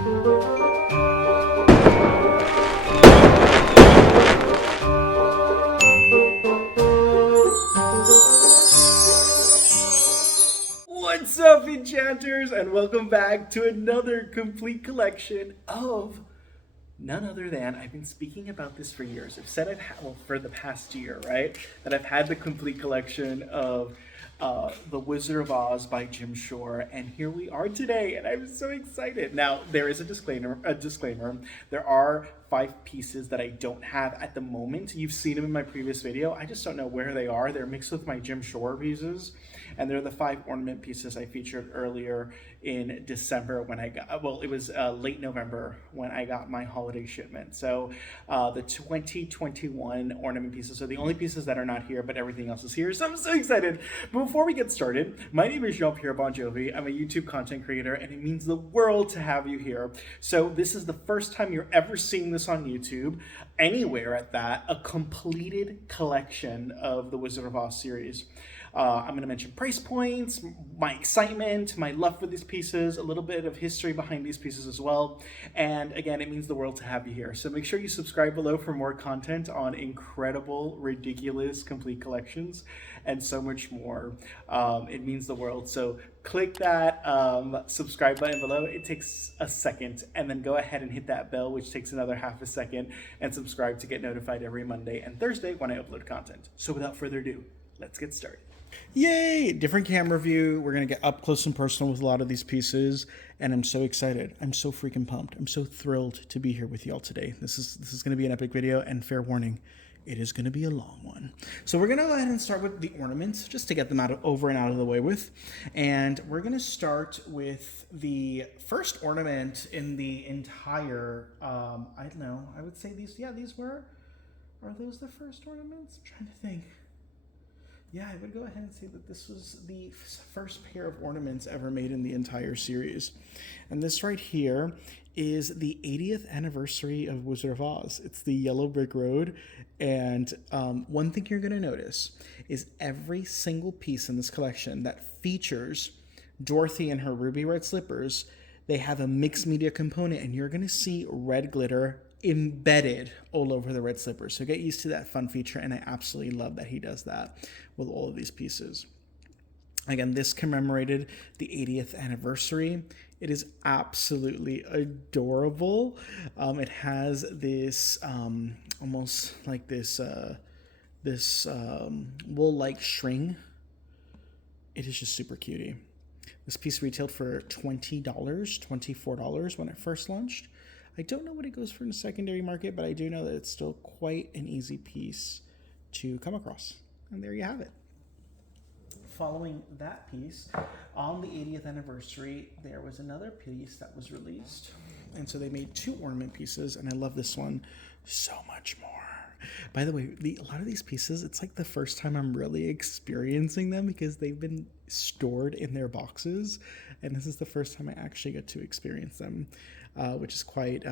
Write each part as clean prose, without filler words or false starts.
What's up, enchanters, and welcome back to another complete collection of none other than, I've been speaking about this for years. I've said well, for the past year, right? That I've had the complete collection of The Wizard of Oz by Jim Shore, and here we are today, and I'm so excited. Now, there is a disclaimer. There are 5 pieces that I don't have at the moment. You've seen them in my previous video. I just don't know where they are. They're mixed with my Jim Shore pieces, and they're the 5 ornament pieces I featured earlier in December when I got, well, it was late November when I got my holiday shipment. So the 2021 ornament pieces are the only pieces that are not here, but everything else is here. So I'm so excited. But before we get started, my name is Jean-Pierre Bon Jovi. I'm a YouTube content creator, and it means the world to have you here. So this is the first time you're ever seeing this on YouTube, anywhere at that, a completed collection of the Wizard of Oz series. I'm going to mention price points, my excitement, my love for these pieces, a little bit of history behind these pieces as well. And again, it means the world to have you here. So make sure you subscribe below for more content on incredible, ridiculous, complete collections, and so much more. It means the world. So click that subscribe button below. It takes a second, and then go ahead and hit that bell, which takes another half a second, and subscribe to get notified every Monday and Thursday when I upload content. So without further ado, let's get started. Yay! Different camera view. We're going to get up close and personal with a lot of these pieces, and I'm so excited. I'm so freaking pumped. I'm so thrilled to be here with y'all today. This is going to be an epic video, and fair warning, it is going to be a long one. So we're going to go ahead and start with the ornaments, just to get them over and out of the way with. And we're going to start with the first ornament in the entire, I don't know, I would say these were, are those the first ornaments? I'm trying to think. Yeah, I would go ahead and say that this was the first pair of ornaments ever made in the entire series. And this right here is the 80th anniversary of Wizard of Oz. It's the yellow brick road. And one thing you're going to notice is every single piece in this collection that features Dorothy and her ruby red slippers, they have a mixed media component, and you're going to see red glitter embedded all over the red slippers. So get used to that fun feature, and I absolutely love that he does that with all of these pieces. Again, this commemorated the 80th anniversary. It is absolutely adorable. It has this almost like this wool-like string. It is just super cutie. This piece retailed for $20, $24 when it first launched. I don't know what it goes for in the secondary market, but I do know that it's still quite an easy piece to come across. And there you have it. Following that piece, on the 80th anniversary, there was another piece that was released. And so they made 2 ornament pieces, and I love this one so much more. By the way, a lot of these pieces, it's like the first time I'm really experiencing them because they've been stored in their boxes, and this is the first time I actually get to experience them, which is quite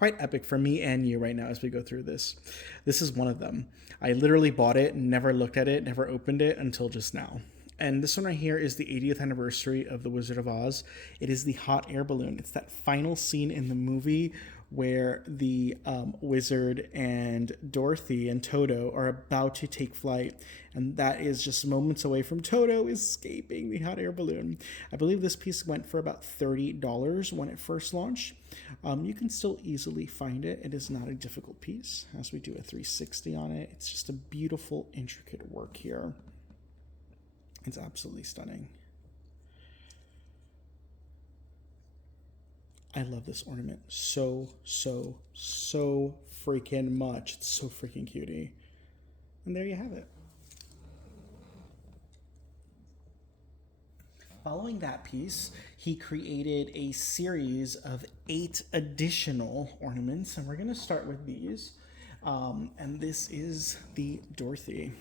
epic for me and you right now as we go through this. This is one of them. I literally bought it, never looked at it, never opened it until just now. And this one right here is the 80th anniversary of The Wizard of Oz. It is the hot air balloon. It's that final scene in the movie where the wizard and Dorothy and Toto are about to take flight. And that is just moments away from Toto escaping the hot air balloon. I believe this piece went for about $30 when it first launched. You can still easily find it. It is not a difficult piece as we do a 360 on it. It's just a beautiful, intricate work here. It's absolutely stunning. I love this ornament so freaking much. It's so freaking cutie. And there you have it. Following that piece, he created a series of 8 additional ornaments, and we're going to start with these. And this is the Dorothy.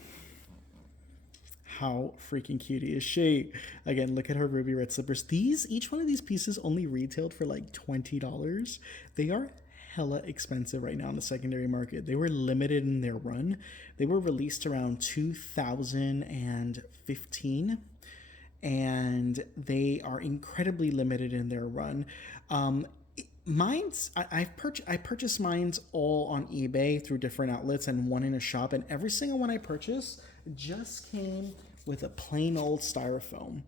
How freaking cutie is she? Again, look at her ruby red slippers. Each one of these pieces only retailed for like $20. They are hella expensive right now in the secondary market. They were limited in their run. They were released around 2015, and they are incredibly limited in their run. I purchased mine's all on eBay through different outlets and one in a shop, and every single one I purchased just came with a plain old styrofoam.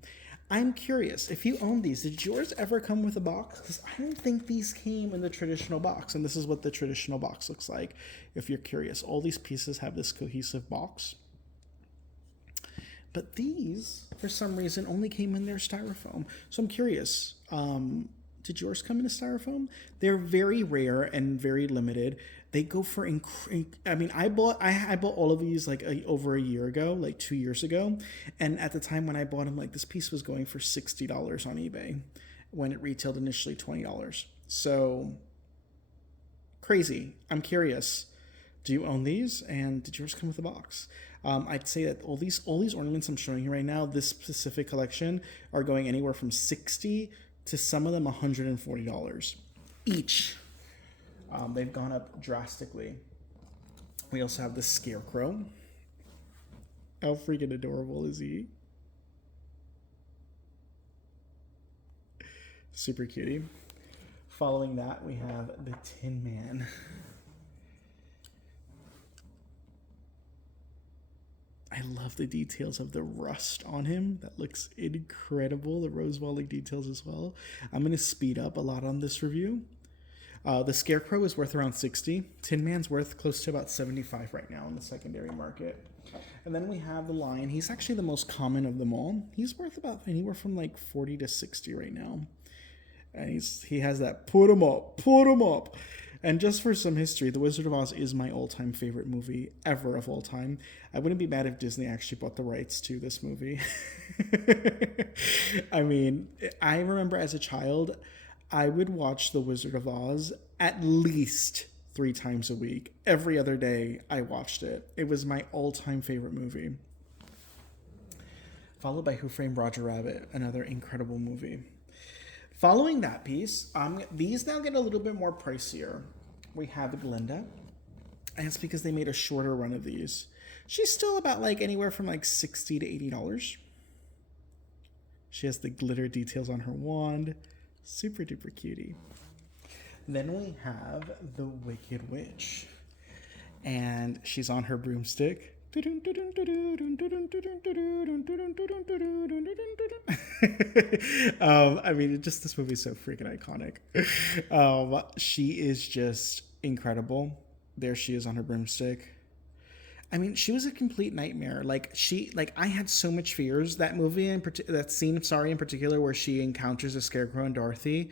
I'm curious if you own these. Did yours ever come with a box? Because I don't think these came in the traditional box, and this is what the traditional box looks like. If you're curious, all these pieces have this cohesive box, but these, for some reason, only came in their styrofoam. So I'm curious. Did yours come in a styrofoam? They're very rare and very limited. They go for I mean, I bought all of these like over a year ago, like 2 years ago, and at the time when I bought them, like this piece was going for $60 on eBay, when it retailed initially $20. So crazy. I'm curious. Do you own these? And did yours come with a box? I'd say that all these ornaments I'm showing you right now, this specific collection, are going anywhere from 60 to some of them $140 each. They've gone up drastically. We also have the Scarecrow. How freaking adorable is he? Super cutie. Following that, we have the Tin Man. I love the details of the rust on him. That looks incredible. The rose walling details as well. I'm going to speed up a lot on this review. The Scarecrow is worth around 60. Tin Man's worth close to about 75 right now in the secondary market. And then we have the Lion. He's actually the most common of them all. He's worth about anywhere from like 40 to 60 right now. And he has that put 'em up, put 'em up. And just for some history, The Wizard of Oz is my all-time favorite movie ever of all time. I wouldn't be mad if Disney actually bought the rights to this movie. I mean, I remember as a child, I would watch The Wizard of Oz at least 3 times a week. Every other day, I watched it. It was my all-time favorite movie. Followed by Who Framed Roger Rabbit, another incredible movie. Following that piece, these now get a little bit more pricier. We have Glinda, and it's because they made a shorter run of these. She's still about like anywhere from like $60 to $80. She has the glitter details on her wand. Super duper cutie. Then we have the Wicked Witch, and she's on her broomstick. I mean, this movie is so freaking iconic. She is just incredible. There she is on her broomstick. I mean, she was a complete nightmare. I had so much fears. That movie that scene, in particular, where she encounters the Scarecrow and Dorothy,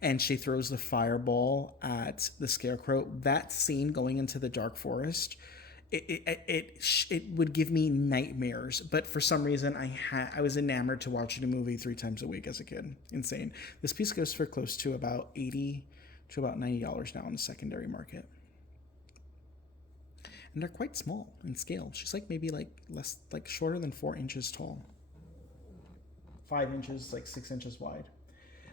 and she throws the fireball at the Scarecrow. That scene going into the dark forest, it would give me nightmares. But for some reason, I was enamored to watching a movie 3 times a week as a kid. Insane. This piece goes for close to about $80 to about $90 now on the secondary market. And they're quite small in scale. She's maybe shorter than 4 inches tall. 5 inches, 6 inches wide.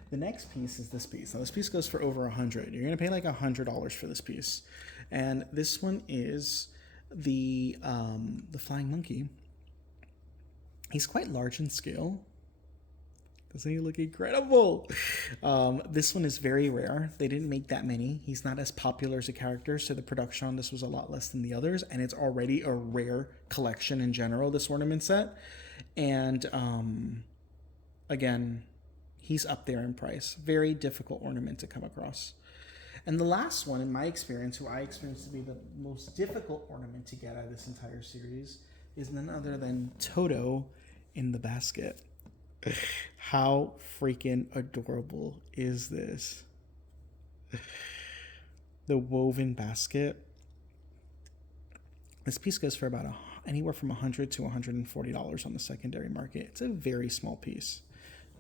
The next piece is this piece. Now this piece goes for over $100. You're gonna pay $100 for this piece. And this one is the flying monkey. He's quite large in scale. Doesn't he look incredible? This one is very rare. They didn't make that many. He's not as popular as a character, so the production on this was a lot less than the others, and it's already a rare collection in general, this ornament set. And again, he's up there in price. Very difficult ornament to come across. And the last one, in my experience, who I experienced to be the most difficult ornament to get out of this entire series, is none other than Toto in the basket. How freaking adorable is this? The woven basket. This piece goes for about anywhere from $100 to $140 on the secondary market. It's a very small piece.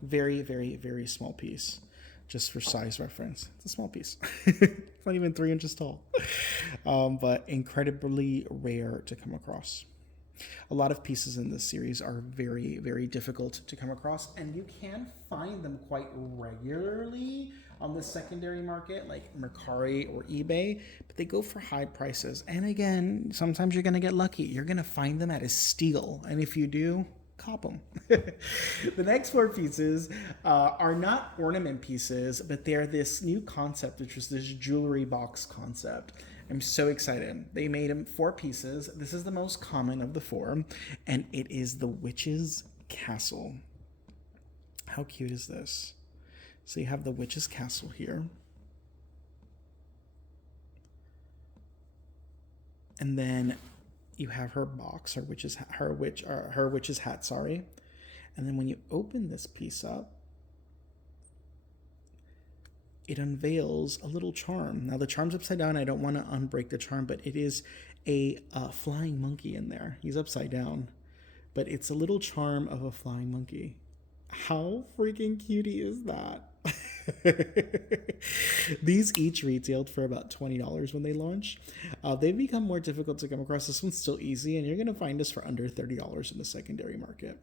Very, very, very small piece. Just for size reference. It's a small piece. It's not even 3 inches tall. But incredibly rare to come across. A lot of pieces in this series are very, very difficult to come across, and you can find them quite regularly on the secondary market, like Mercari or eBay, but they go for high prices. And again, sometimes you're going to get lucky. You're going to find them at a steal, and if you do, cop them. The next 4 pieces are not ornament pieces, but they're this new concept, which is this jewelry box concept. I'm so excited. They made them 4 pieces. This is the most common of the 4, and it is the Witch's Castle. How cute is this? So you have the Witch's Castle here. And then you have her box, her witch's hat, sorry. And then when you open this piece up, it unveils a little charm. Now the charm's upside down. I don't want to unbreak the charm, but it is a flying monkey in there. He's upside down, but it's a little charm of a flying monkey. How freaking cutie is that? These each retailed for about $20 when they launch. They've become more difficult to come across. This one's still easy, and you're going to find this for under $30 in the secondary market.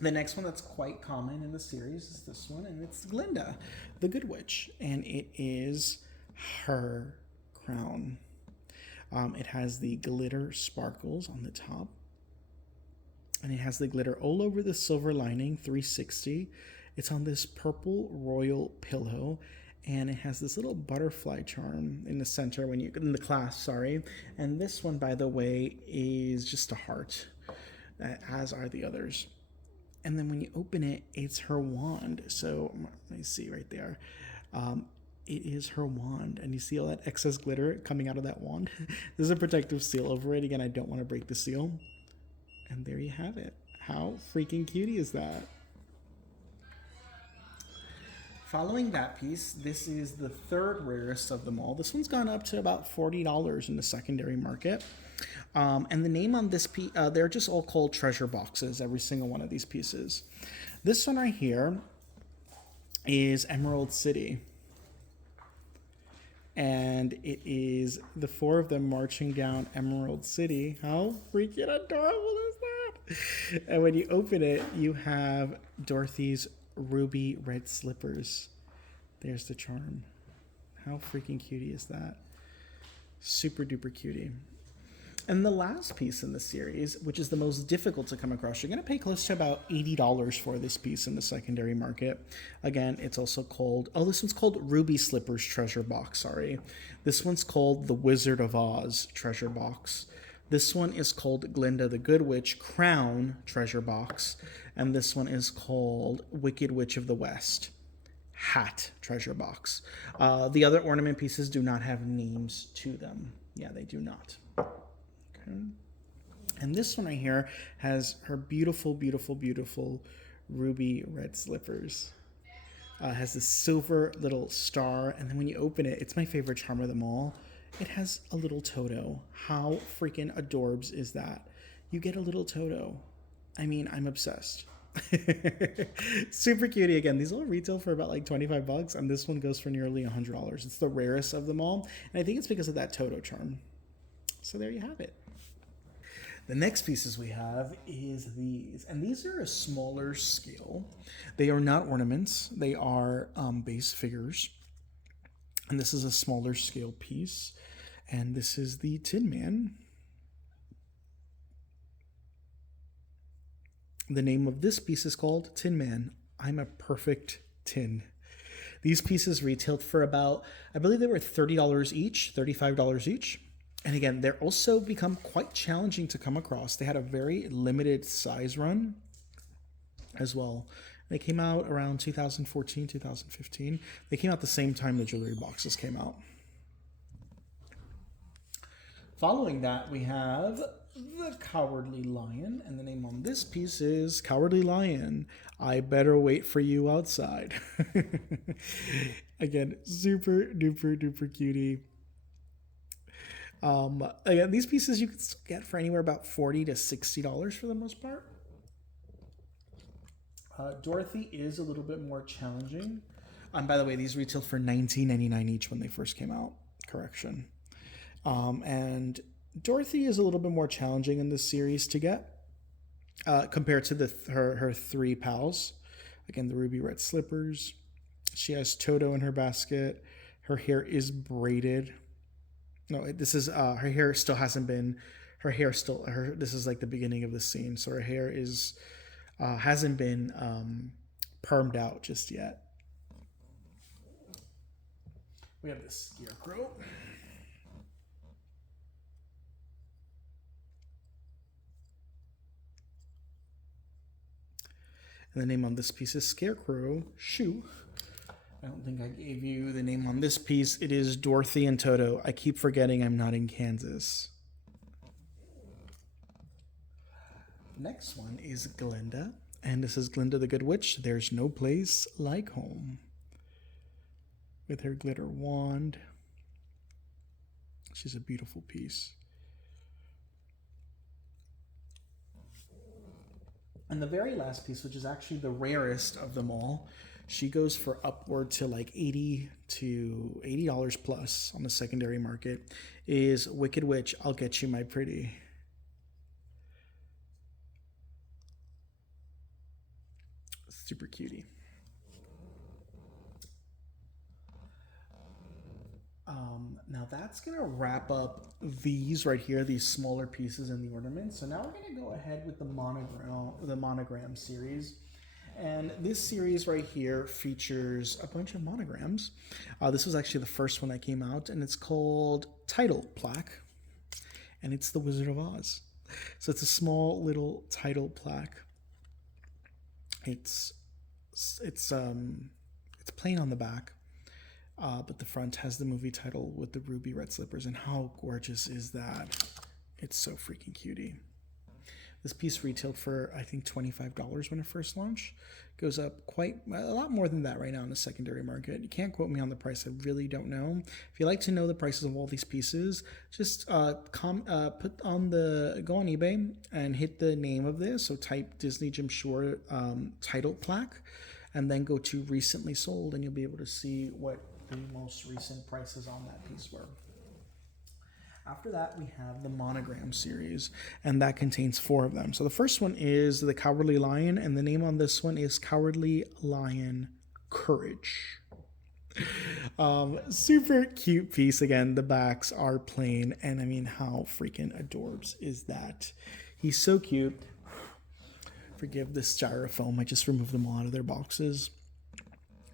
The next one that's quite common in the series is this one, and it's Glinda, the Good Witch, and it is her crown. It has the glitter sparkles on the top, and it has the glitter all over the silver lining, 360. It's on this purple royal pillow, and it has this little butterfly charm in the center in the clasp, sorry. And this one, by the way, is just a heart, as are the others. And then when you open it, it's her wand. So let me see right there. It is her wand, and you see all that excess glitter coming out of that wand. There's a protective seal over it. Again, I don't want to break the seal. And there you have it. How freaking cutie is that? Following that piece, this is the 3rd rarest of them all. This one's gone up to about $40 in the secondary market. And the name on this piece, they're just all called treasure boxes, every single one of these pieces. This one right here is Emerald City. And it is the 4 of them marching down Emerald City. How freaking adorable is that? And when you open it, you have Dorothy's ruby red slippers. There's the charm. How freaking cutie is that? Super duper cutie. And the last piece in the series, which is the most difficult to come across, you're going to pay close to about $80 for this piece in the secondary market. Again, it's also called, this one's called Ruby Slippers Treasure Box, sorry. This one's called the Wizard of Oz Treasure Box. This one is called Glinda the Good Witch Crown Treasure Box. And this one is called Wicked Witch of the West Hat Treasure Box. The other ornament pieces do not have names to them. Yeah, they do not. Okay. And this one right here has her beautiful, beautiful, beautiful ruby red slippers. Has this silver little star. And then when you open it, it's my favorite charm of them all. It has a little Toto. How freaking adorbs is that? You get a little Toto. I mean, I'm obsessed. Super cutie. Again, these all retail for about like $25, and this one goes for nearly $100. It's the rarest of them all, and I think it's because of that Toto charm. So there you have it. The next pieces we have is these, and these are a smaller scale. They are not ornaments. They are base figures. And this is a smaller scale piece. And this is the Tin Man. The name of this piece is called Tin Man. I'm a perfect tin. These pieces retailed for about, I believe they were $30 each, $35 each. And again, they're also become quite challenging to come across. They had a very limited size run as well. They came out around 2014, 2015. They came out the same time the jewelry boxes came out. Following that, we have the Cowardly Lion, and the name on this piece is Cowardly Lion. I better wait for you outside. Again, super duper duper cutie. Again, these pieces you can get for anywhere about $40 to $60 for the most part. Dorothy is a little bit more challenging. By the way, these retailed for $19.99 each when they first came out. Correction. And Dorothy is a little bit more challenging in this series to get compared to her 3 pals. Again, the ruby red slippers. She has Toto in her basket. Her hair is braided. No, this is her hair still hasn't been. her hair still this is like the beginning of the scene, so her hair is hasn't been permed out just yet. We have this scarecrow. And the name on this piece is Scarecrow Shoe. I don't think I gave you the name on this piece. It is Dorothy and Toto. I keep forgetting I'm not in Kansas. Next one is Glinda. And this is Glinda the Good Witch. There's no place like home. With her glitter wand. She's a beautiful piece. And the very last piece, which is actually the rarest of them all, she goes for upward to like $80 plus on the secondary market, is Wicked Witch, I'll Get You My Pretty. Super cutie. Now that's going to wrap up these right here, these smaller pieces in the ornaments. So now we're going to go ahead with the monogram series. And this series right here features a bunch of monograms. This was actually the first one that came out, and it's called Title Plaque, and it's The Wizard of Oz. So it's a small little title plaque. It's plain on the back. But the front has the movie title with the ruby red slippers, and how gorgeous is that? It's so freaking cutie. This piece retailed for, I think, $25 when it first launched. Goes up quite a lot more than that right now in the secondary market. You can't quote me on the price. I really don't know. If you like to know the prices of all these pieces, just go on eBay and hit the name of this. So type Disney Jim Shore title plaque, and then go to recently sold, and you'll be able to see what the most recent prices on that piece were. After that, we have the Monogram series, and that contains 4 of them. So the first one is the Cowardly Lion, and the name on this one is Cowardly Lion Courage. Super cute piece. Again, the backs are plain, and I mean, how freaking adorbs is that? He's so cute. Forgive the styrofoam. I just removed them all out of their boxes.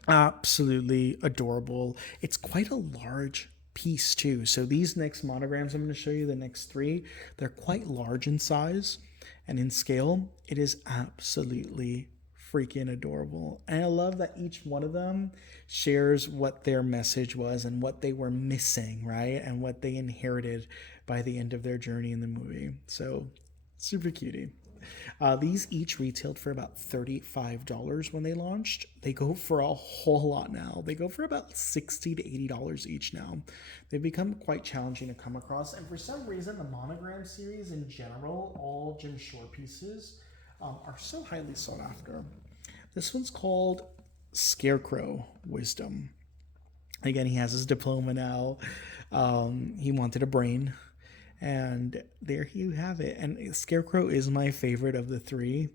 Absolutely adorable. It's quite a large piece too. So these next monograms I'm going to show you, the next 3, they're quite large in size and in scale. It is absolutely freaking adorable. And I love that each one of them shares what their message was and what they were missing, right? And what they inherited by the end of their journey in the movie. So super cutie. These each retailed for about $35 when they launched. They go for a whole lot now. They go for about $60 to $80 each now. They've become quite challenging to come across, and for some reason the Monogram series in general, all Jim Shore pieces, are so highly sought after. This one's called Scarecrow Wisdom. Again, he has his diploma now. He wanted a brain. And there you have it. And Scarecrow is my favorite of the 3.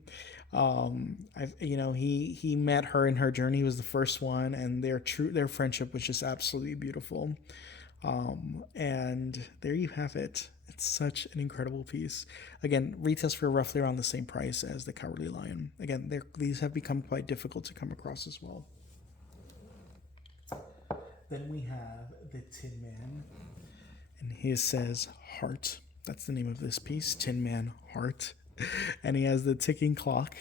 He met her in her journey. He was the first one, and their friendship was just absolutely beautiful. And there you have it. It's such an incredible piece. Again, retails for roughly around the same price as the Cowardly Lion. Again, these have become quite difficult to come across as well. Then we have the Tin Man. And he says Heart. That's the name of this piece, Tin Man Heart. And he has the ticking clock,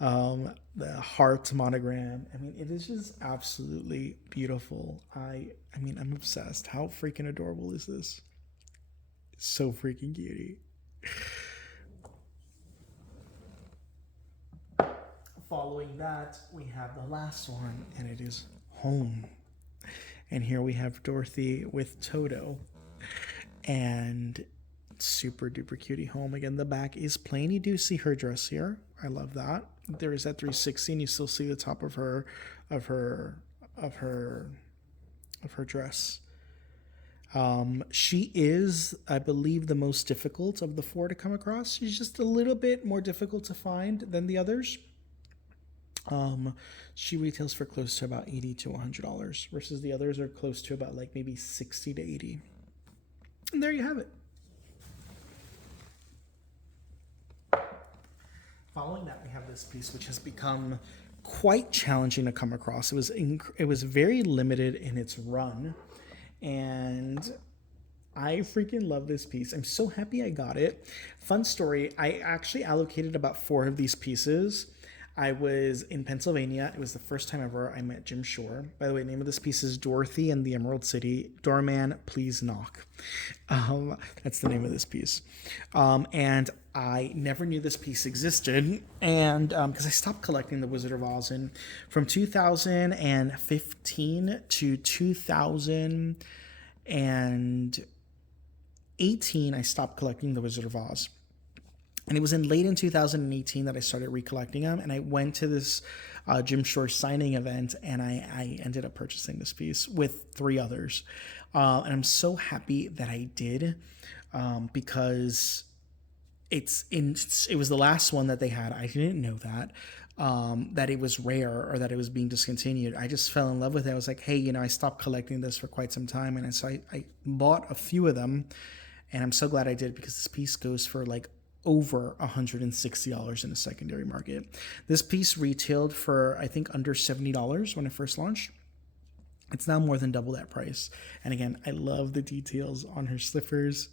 the heart monogram. I mean, it is just absolutely beautiful. I'm obsessed. How freaking adorable is this? So freaking cutie. Following that, we have the last one, and it is Home. And here we have Dorothy with Toto. And super duper cutie home. Again, the back is plain. You do see her dress here. I love that. There is that 360, and you still see the top of her dress. She is, I believe, the most difficult of the 4 to come across. She's just a little bit more difficult to find than the others. She retails for close to about $80 to $100 versus the others are close to about like maybe $60 to $80. And there you have it. Following that, we have this piece, which has become quite challenging to come across. It was very limited in its run, and I freaking love this piece. I'm so happy I got it. Fun story, I actually allocated about 4 of these pieces. I was in Pennsylvania. It was the first time ever I met Jim Shore. By the way, the name of this piece is Dorothy and the Emerald City. Doorman, please knock. That's the name of this piece. And I never knew this piece existed. And because I stopped collecting the Wizard of Oz from 2015 to 2018, I stopped collecting the Wizard of Oz. And it was late in 2018 that I started recollecting them. And I went to this Jim Shore signing event, and I ended up purchasing this piece with 3 others. And I'm so happy that I did, because it was the last one that they had. I didn't know that it was rare or that it was being discontinued. I just fell in love with it. I was like, hey, I stopped collecting this for quite some time. And so I bought a few of them, and I'm so glad I did, because this piece goes for like over $160 in the secondary market. This piece retailed for, I think, under $70 when it first launched. It's now more than double that price. And again, I love the details on her slippers.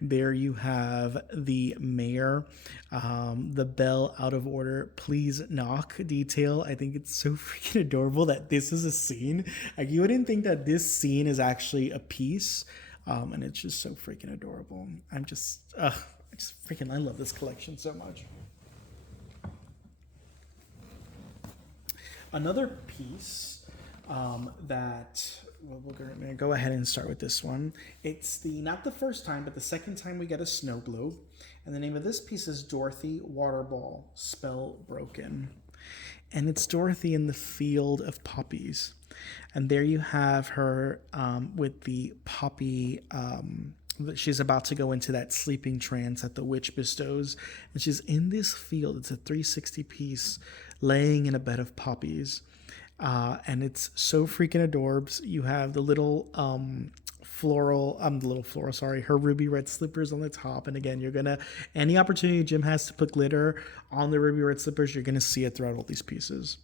There you have the mayor, the bell out of order, please knock detail. I think it's so freaking adorable that this is a scene. Like, you wouldn't think that this scene is actually a piece. And it's just so freaking adorable. I love this collection so much. Another piece that we're going to go ahead and start with this one. It's not the first time, but the second time we get a snow globe. And the name of this piece is Dorothy Waterball, Spell Broken. And it's Dorothy in the field of poppies. And there you have her with the poppy. She's about to go into that sleeping trance that the witch bestows, and she's in this field. It's a 360 piece, laying in a bed of poppies, and it's so freaking adorbs. You have the little her ruby red slippers on the top, and again, any opportunity Jim has to put glitter on the ruby red slippers, you're gonna see it throughout all these pieces.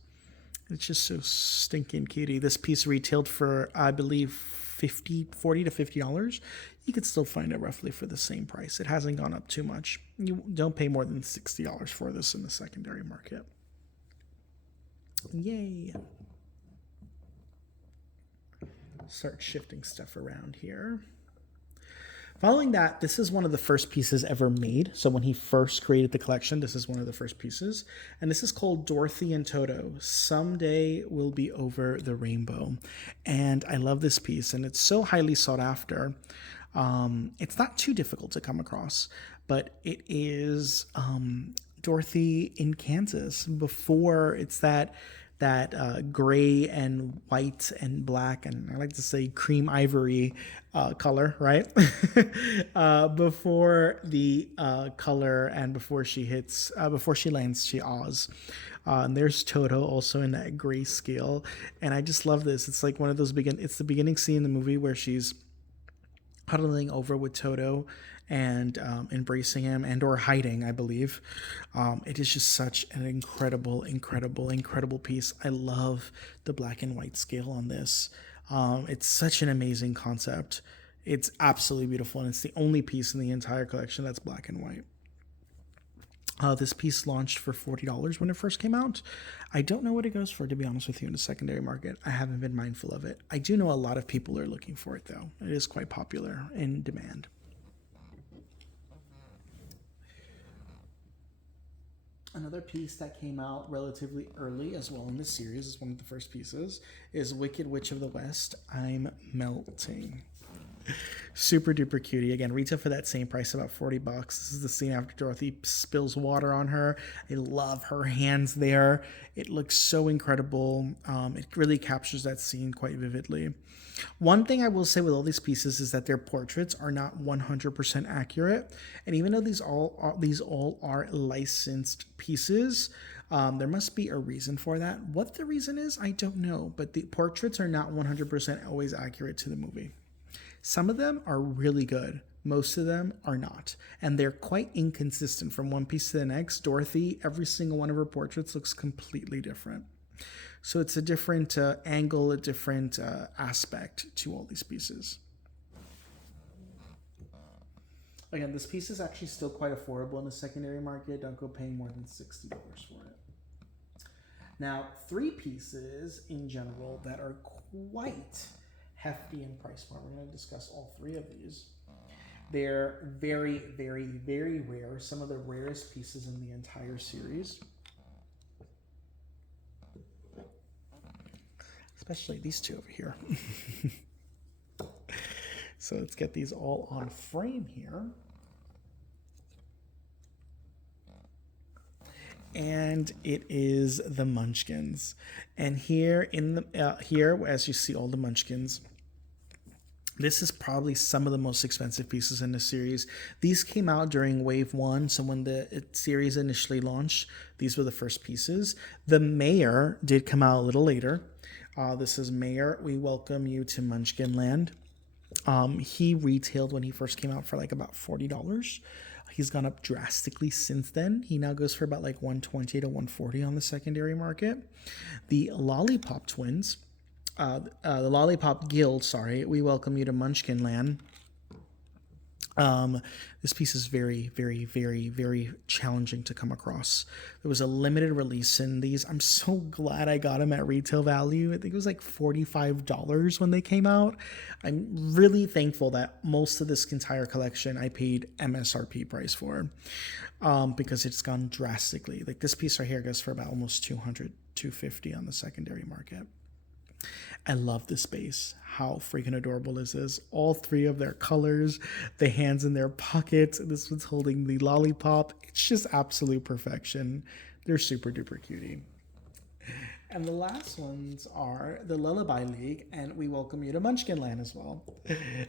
It's just so stinking cutie. This piece retailed for, I believe, $40 to $50. You could still find it roughly for the same price. It hasn't gone up too much. You don't pay more than $60 for this in the secondary market. Yay. Start shifting stuff around here. Following that, this is one of the first pieces ever made. So when he first created the collection, this is one of the first pieces. And this is called Dorothy and Toto, Someday We'll Be Over the Rainbow. And I love this piece, and it's so highly sought after. It's not too difficult to come across, but it is Dorothy in Kansas before it's that gray and white and black, and I like to say cream ivory color, right? Before the color and before she lands to Oz. And there's Toto also in that gray scale. And I just love this. It's like one of those it's the beginning scene in the movie where she's huddling over with Toto and embracing him and or hiding, I believe. It is just such an incredible piece. I love the black and white scale on this. It's such an amazing concept. It's absolutely beautiful, and it's the only piece in the entire collection that's black and white. This piece launched for $40 when it first came out. I don't know what it goes for, to be honest with you, in the secondary market. I haven't been mindful of it. I do know a lot of people are looking for it, though. It is quite popular in demand. Another piece that came out relatively early as well in this series, is one of the first pieces, is Wicked Witch of the West, I'm Melting. Super duper cutie. Again, retail for that same price, about $40. This is the scene after Dorothy spills water on her. I love her hands there. It looks so incredible. It really captures that scene quite vividly. One thing I will say with all these pieces is that their portraits are not 100% accurate. And even though these all are licensed pieces, there must be a reason for that. What the reason is, I don't know. But the portraits are not 100% always accurate to the movie. Some of them are really good. Most of them are not. And they're quite inconsistent from one piece to the next. Dorothy, every single one of her portraits looks completely different. So it's a different angle, a different aspect to all these pieces. Again, this piece is actually still quite affordable in the secondary market. Don't go paying more than $60 for it. Now, 3 pieces in general that are quite hefty in price point. We're going to discuss all 3 of these. They're very, very, very rare. Some of the rarest pieces in the entire series. Especially these 2 over here. So let's get these all on frame here. And it is the Munchkins. And here in the here, as you see all the Munchkins, this is probably some of the most expensive pieces in the series. These came out during Wave 1, so when the series initially launched, these were the first pieces. The Mayor did come out a little later. This is Mayor, we welcome you to Munchkinland. He retailed when he first came out for like about $40. He's gone up drastically since then. He now goes for about like $120 to $140 on the secondary market. The Lollipop Twins, the Lollipop Guild, sorry, we welcome you to Munchkinland. This piece is very, very, very, very challenging to come across. There was a limited release in these. I'm so glad I got them at retail value. I think it was like $45 when they came out. I'm really thankful that most of this entire collection I paid MSRP price for, because it's gone drastically. Like this piece right here goes for about almost $200, $250 on the secondary market. I love this base. How freaking adorable is this? All 3 of their colors, the hands in their pockets. This one's holding the lollipop. It's just absolute perfection. They're super duper cutie. And the last ones are the Lullaby League, and we welcome you to Munchkinland as well.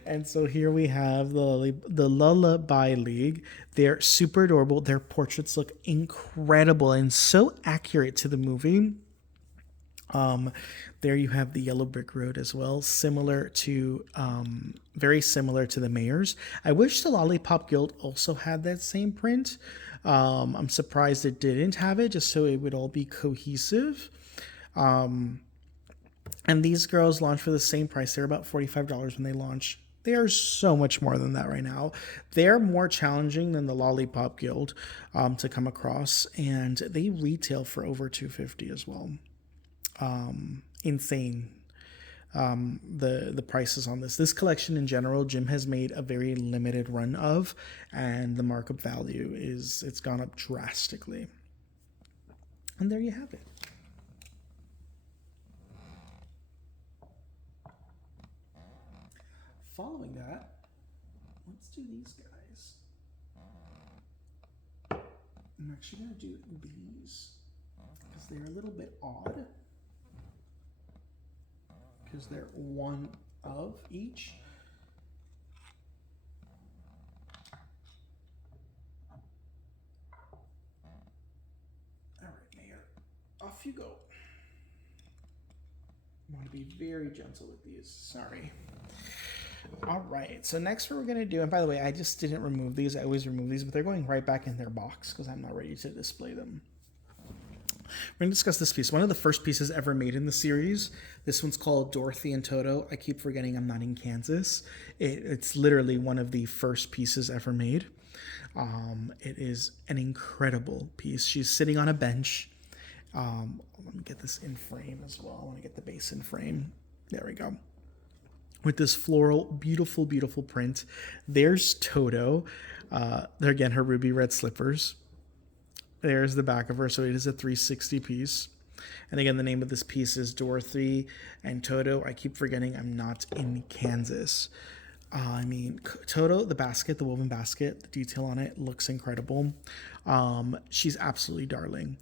And so here we have the Lullaby League. They're super adorable. Their portraits look incredible and so accurate to the movie. There you have the Yellow Brick Road as well, similar to, very similar to the Mayor's. I wish the Lollipop Guild also had that same print. I'm surprised it didn't have it, just so it would all be cohesive. And these girls launched for the same price. They're about $45 when they launch. They are so much more than that right now. They're more challenging than the Lollipop Guild to come across, and they retail for over $250 as well. Insane, the prices on this collection in general. Jim has made a very limited run of, and the markup value it's gone up drastically. And there you have it. Following that, let's do these guys. I'm actually going to do these because they're a little bit odd, because they're one of each. All right, Mayor, off you go. I want to be very gentle with these. Sorry. All right, so next what we're going to do, and by the way, I just didn't remove these. I always remove these, but they're going right back in their box because I'm not ready to display them. We're going to discuss this piece. One of the first pieces ever made in the series. This one's called Dorothy and Toto. I keep forgetting I'm not in Kansas. It's literally one of the first pieces ever made. It is an incredible piece. She's sitting on a bench. Let me get this in frame as well. I want to get the base in frame. There we go. With this floral, beautiful, beautiful print. There's Toto. There again, her ruby red slippers. There's the back of her, so it is a 360 piece. And again, the name of this piece is Dorothy and Toto. I keep forgetting I'm not in Kansas. I mean, Toto, the basket, the woven basket, the detail on it looks incredible. She's absolutely darling.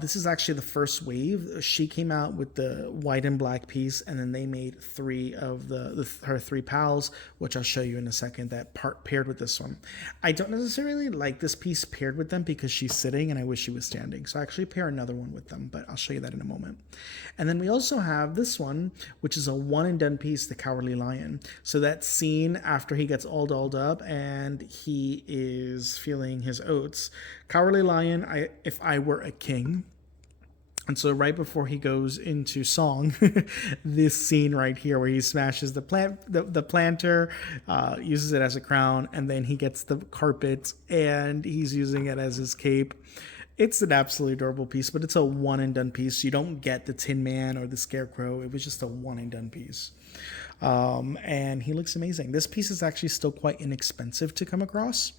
This is actually the first wave. She came out with the white and black piece, and then they made three of her three pals, which I'll show you in a second, that paired with this one. I don't necessarily like this piece paired with them because she's sitting and I wish she was standing. So I actually pair another one with them, but I'll show you that in a moment. And then we also have this one, which is a one and done piece, the Cowardly Lion. So that scene after he gets all dolled up and he is feeling his oats. Cowardly Lion, if I were a king. And so right before he goes into song, this scene right here where he smashes the planter, uses it as a crown, and then he gets the carpet and he's using it as his cape. It's an absolutely adorable piece, but it's a one and done piece. You don't get the Tin Man or the Scarecrow. It was just a one and done piece. And he looks amazing. This piece is actually still quite inexpensive to come across.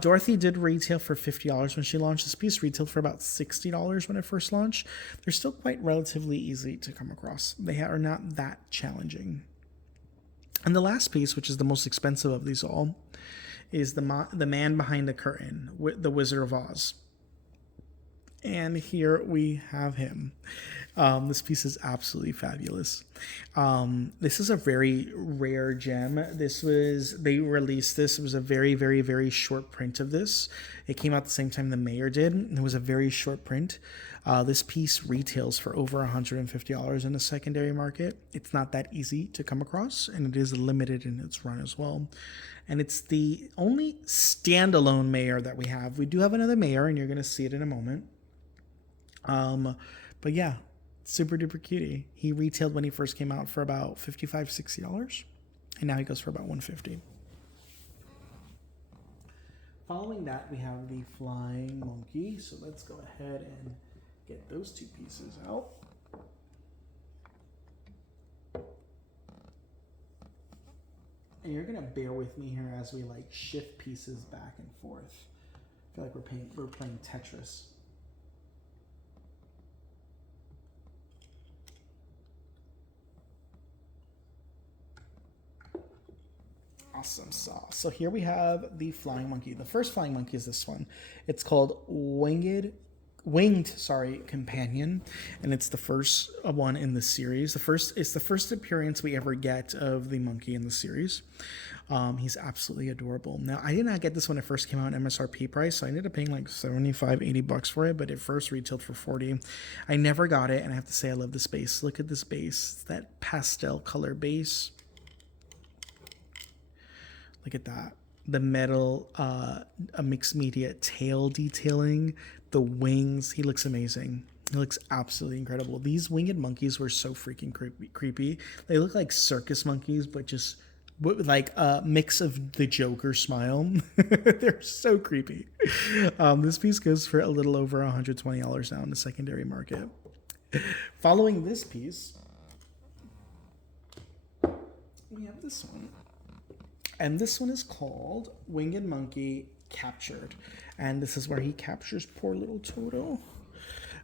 Dorothy did retail for $50 when she launched. This piece retailed for about $60 when it first launched. They're still quite relatively easy to come across. They are not that challenging. And the last piece, which is the most expensive of these all, is the man behind the curtain, the Wizard of Oz. And here we have him. This piece is absolutely fabulous. This is a very rare gem. They released this. It was a very, very, very short print of this. It came out the same time the Mayor did. It was a very short print. This piece retails for over $150 in the secondary market. It's not that easy to come across, and it is limited in its run as well. And it's the only standalone Mayor that we have. We do have another Mayor, and you're going to see it in a moment. But yeah, super duper cutie. He retailed when he first came out for about $55-$60, and now he goes for about $150. Following that, we have the Flying Monkey. So let's go ahead and get those two pieces out. And you're gonna bear with me here as we like shift pieces back and forth. I feel like we're playing Tetris. Awesome sauce. So here we have the Flying Monkey. The first Flying Monkey is this one. It's called Winged Companion, and it's the first one in the series. It's the first appearance we ever get of the monkey in the series. He's absolutely adorable. Now, I did not get this when it first came out in MSRP price, so I ended up paying like $75-$80 for it, but it first retailed for $40. I never got it, and I have to say I love this base. Look at this base. It's that pastel color base. Look at that. The metal, a mixed media tail detailing, the wings. He looks amazing. He looks absolutely incredible. These winged monkeys were so freaking creepy. They look like circus monkeys, but just like a mix of the Joker smile. They're so creepy. This piece goes for a little over $120 now in the secondary market. Following this piece, we have this one. And this one is called Winged Monkey Captured. And this is where he captures poor little Toto.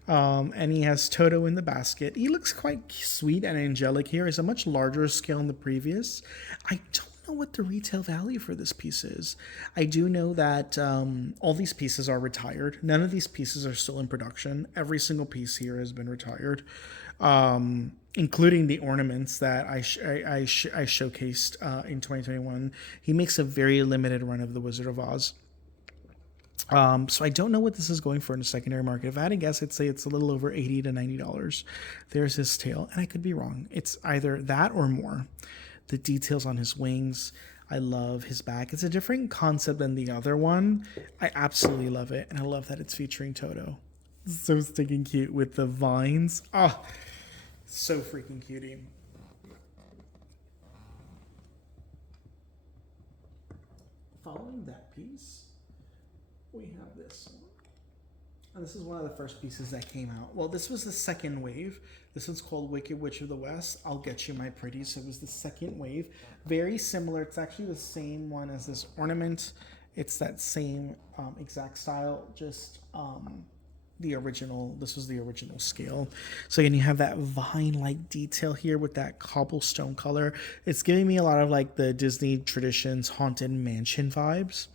And he has Toto in the basket. He looks quite sweet and angelic here. It's a much larger scale than the previous. I don't know what the retail value for this piece is. I do know that all these pieces are retired. None of these pieces are still in production. Every single piece here has been retired. Including the ornaments that I showcased in 2021. He makes a very limited run of the Wizard of Oz. So I don't know what this is going for in the secondary market. If I had to guess, I'd say it's a little over $80 to $90. There's his tail, and I could be wrong. It's either that or more. The details on his wings, I love his back. It's a different concept than the other one. I absolutely love it, and I love that it's featuring Toto. So stinking cute with the vines. Oh, so freaking cutie. Following that piece, we have this one. And this is one of the first pieces that came out. Well, this was the second wave. This one's called Wicked Witch of the West. I'll Get You My Pretty. So it was the second wave. Very similar. It's actually the same one as this ornament. It's that same exact style, just the original. This was the original scale. So again, you have that vine-like detail here with that cobblestone color. It's giving me a lot of like the Disney Traditions Haunted Mansion vibes.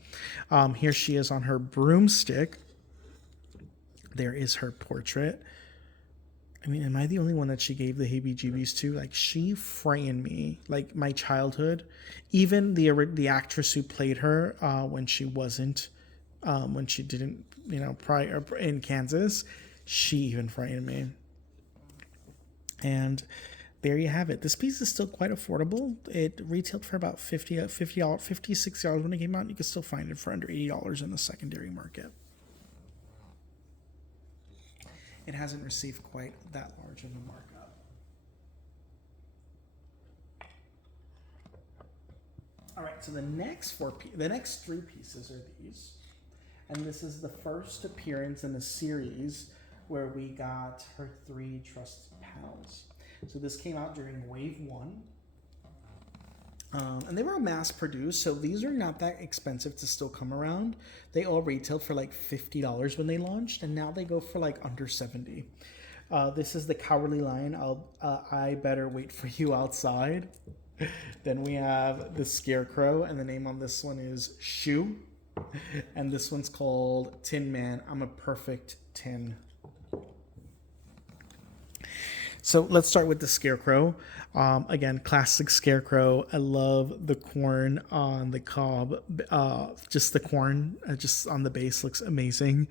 Here she is on her broomstick. There is her portrait. I mean, am I the only one that she gave the heebie-jeebies to? Like, she frightened me. Like, my childhood. Even the actress who played her when she wasn't, when she didn't, prior in Kansas, she even frightened me. And there you have it. This piece is still quite affordable. It retailed for about $60 when it came out. You can still find it for under $80 in the secondary market. It hasn't received quite that large of a markup. All right, so the next three pieces are these, and this is the first appearance in a series where we got her three trusted pals. So this came out during Wave 1. And they were mass produced, so these are not that expensive to still come around. They all retailed for like $50 when they launched, and now they go for like under $70. This is the Cowardly Lion. I Better Wait for You Outside. Then we have the Scarecrow, and the name on this one is Shoe. And this one's called Tin Man. I'm a Perfect Tin. So let's start with the Scarecrow. Again, classic Scarecrow. I love the corn on the cob. Just the corn just on the base looks amazing.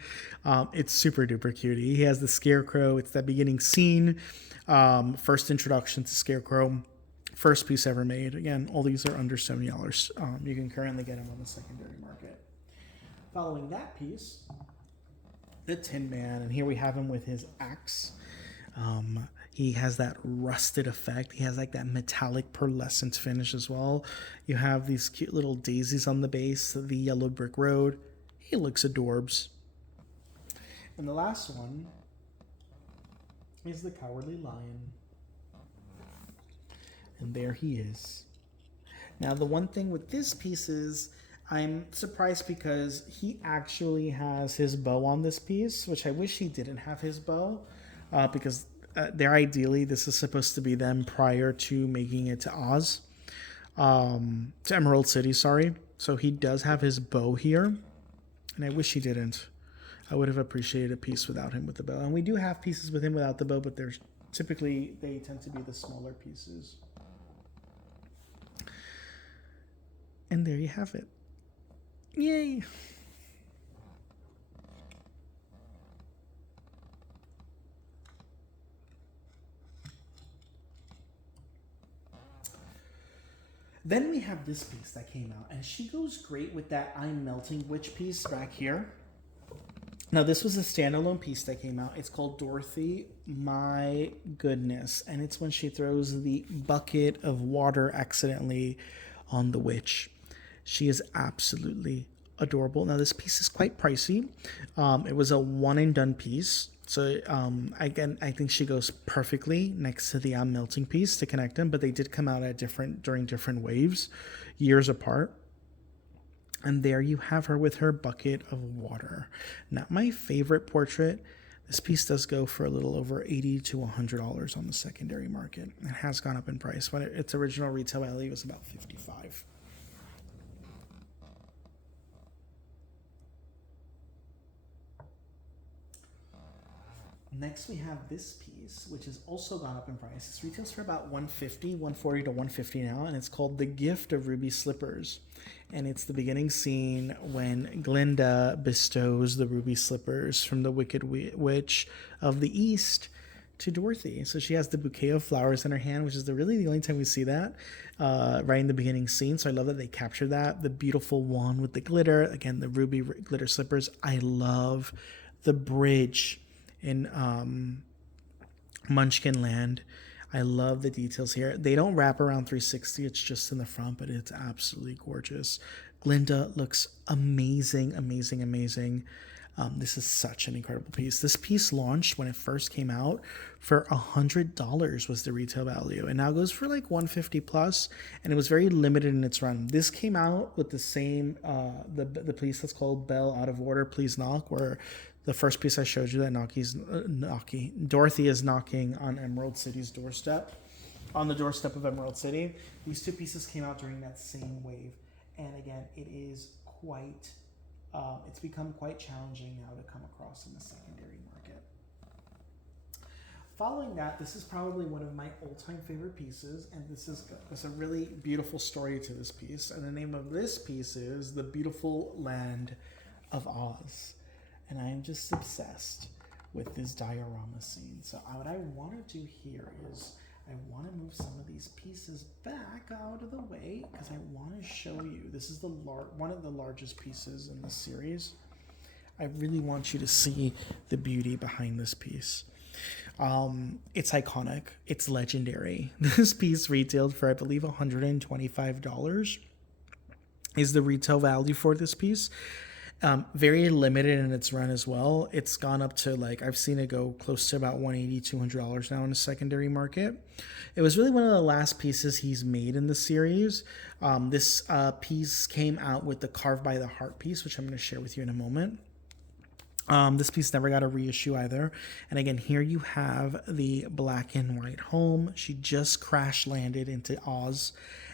It's super duper cutie. He has the Scarecrow. It's that beginning scene. First introduction to Scarecrow. First piece ever made. Again, all these are under $70. You can currently get them on the secondary market. Following that piece, the Tin Man. And here we have him with his axe. He has that rusted effect. He has like that metallic pearlescent finish as well. You have these cute little daisies on the base, the yellow brick road. He looks adorbs. And the last one is the Cowardly Lion. And there he is. Now, the one thing with this piece is I'm surprised because he actually has his bow on this piece, which I wish he didn't have his bow, because they're ideally, this is supposed to be them prior to making it to Oz, to Emerald City, sorry. So he does have his bow here, and I wish he didn't. I would have appreciated a piece without him with the bow. And we do have pieces with him without the bow, but they tend to be the smaller pieces. And there you have it. Yay! Then we have this piece that came out, and she goes great with that I'm Melting Witch piece back here. Now, this was a standalone piece that came out. It's called Dorothy, My Goodness, and it's when she throws the bucket of water accidentally on the witch. She is absolutely adorable. Now, this piece is quite pricey. It was a one-and-done piece. So, again, I think she goes perfectly next to the I'm Melting piece to connect them, but they did come out during different waves, years apart. And there you have her with her bucket of water. Not my favorite portrait. This piece does go for a little over $80 to $100 on the secondary market. It has gone up in price. When its original retail value was about $55. Next, we have this piece, which has also gone up in price. This retails for about $140 to $150 now, and it's called The Gift of Ruby Slippers. And it's the beginning scene when Glinda bestows the ruby slippers from the Wicked Witch of the East to Dorothy. So she has the bouquet of flowers in her hand, which is really the only time we see that, right in the beginning scene. So I love that they captured that. The beautiful wand with the glitter. Again, the ruby glitter slippers. I love the bridge in Munchkinland. I love the details here. They don't wrap around 360. It's just in the front, but it's absolutely gorgeous. Glinda looks amazing, amazing, amazing. This is such an incredible piece. This piece launched when it first came out for $100 was the retail value, and now goes for like $150 plus, and it was very limited in its run. This came out with the same the piece that's called Bell Out of Order, Please Knock, where the first piece I showed you that Dorothy is knocking on Emerald City's doorstep, on the doorstep of Emerald City. These two pieces came out during that same wave, and again, it is quite It's become quite challenging now to come across in the secondary market. Following that, this is probably one of my all-time favorite pieces, and there's a really beautiful story to this piece. And the name of this piece is The Beautiful Land of Oz. And I am just obsessed with this diorama scene. So what I want to do here is I want to move some of these pieces back out of the way because I want to show you. This is one of the largest pieces in this series. I really want you to see the beauty behind this piece. It's iconic. It's legendary. This piece retailed for, I believe, $125 is the retail value for this piece. Very limited in its run as well. It's gone up to, like, I've seen it go close to about $180, $200 now in the secondary market. It was really one of the last pieces he's made in the series. This piece came out with the Carved by the Heart piece, which I'm going to share with you in a moment. This piece never got a reissue either. And again, here you have the black and white home. She just crash landed into Oz.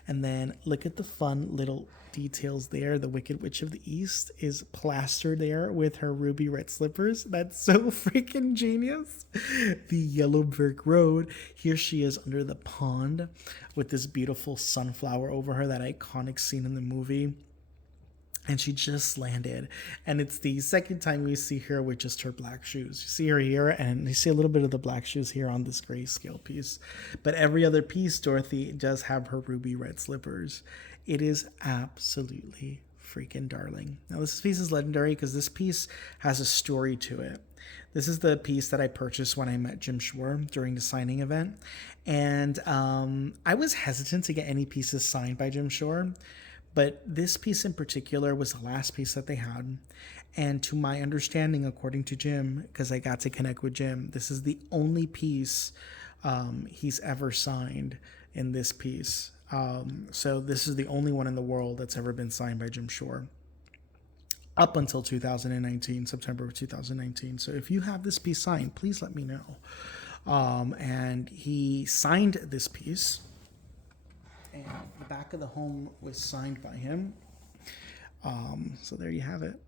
And then look at the fun little details there. The Wicked Witch of the East is plastered there with her ruby red slippers. That's so freaking genius. The yellow brick road. Here she is under the pond with this beautiful sunflower over her, that iconic scene in the movie. And she just landed. And it's the second time we see her with just her black shoes. You see her here, and you see a little bit of the black shoes here on this grayscale piece. But every other piece, Dorothy does have her ruby red slippers. It is absolutely freaking darling. Now, this piece is legendary because this piece has a story to it. This is the piece that I purchased when I met Jim Shore during the signing event. And I was hesitant to get any pieces signed by Jim Shore. But this piece in particular was the last piece that they had. And to my understanding, according to Jim, because I got to connect with Jim, this is the only piece he's ever signed in this piece. So this is the only one in the world that's ever been signed by Jim Shore. Up until 2019, September of 2019. So if you have this piece signed, please let me know. And he signed this piece. And the back of the home was signed by him. So there you have it.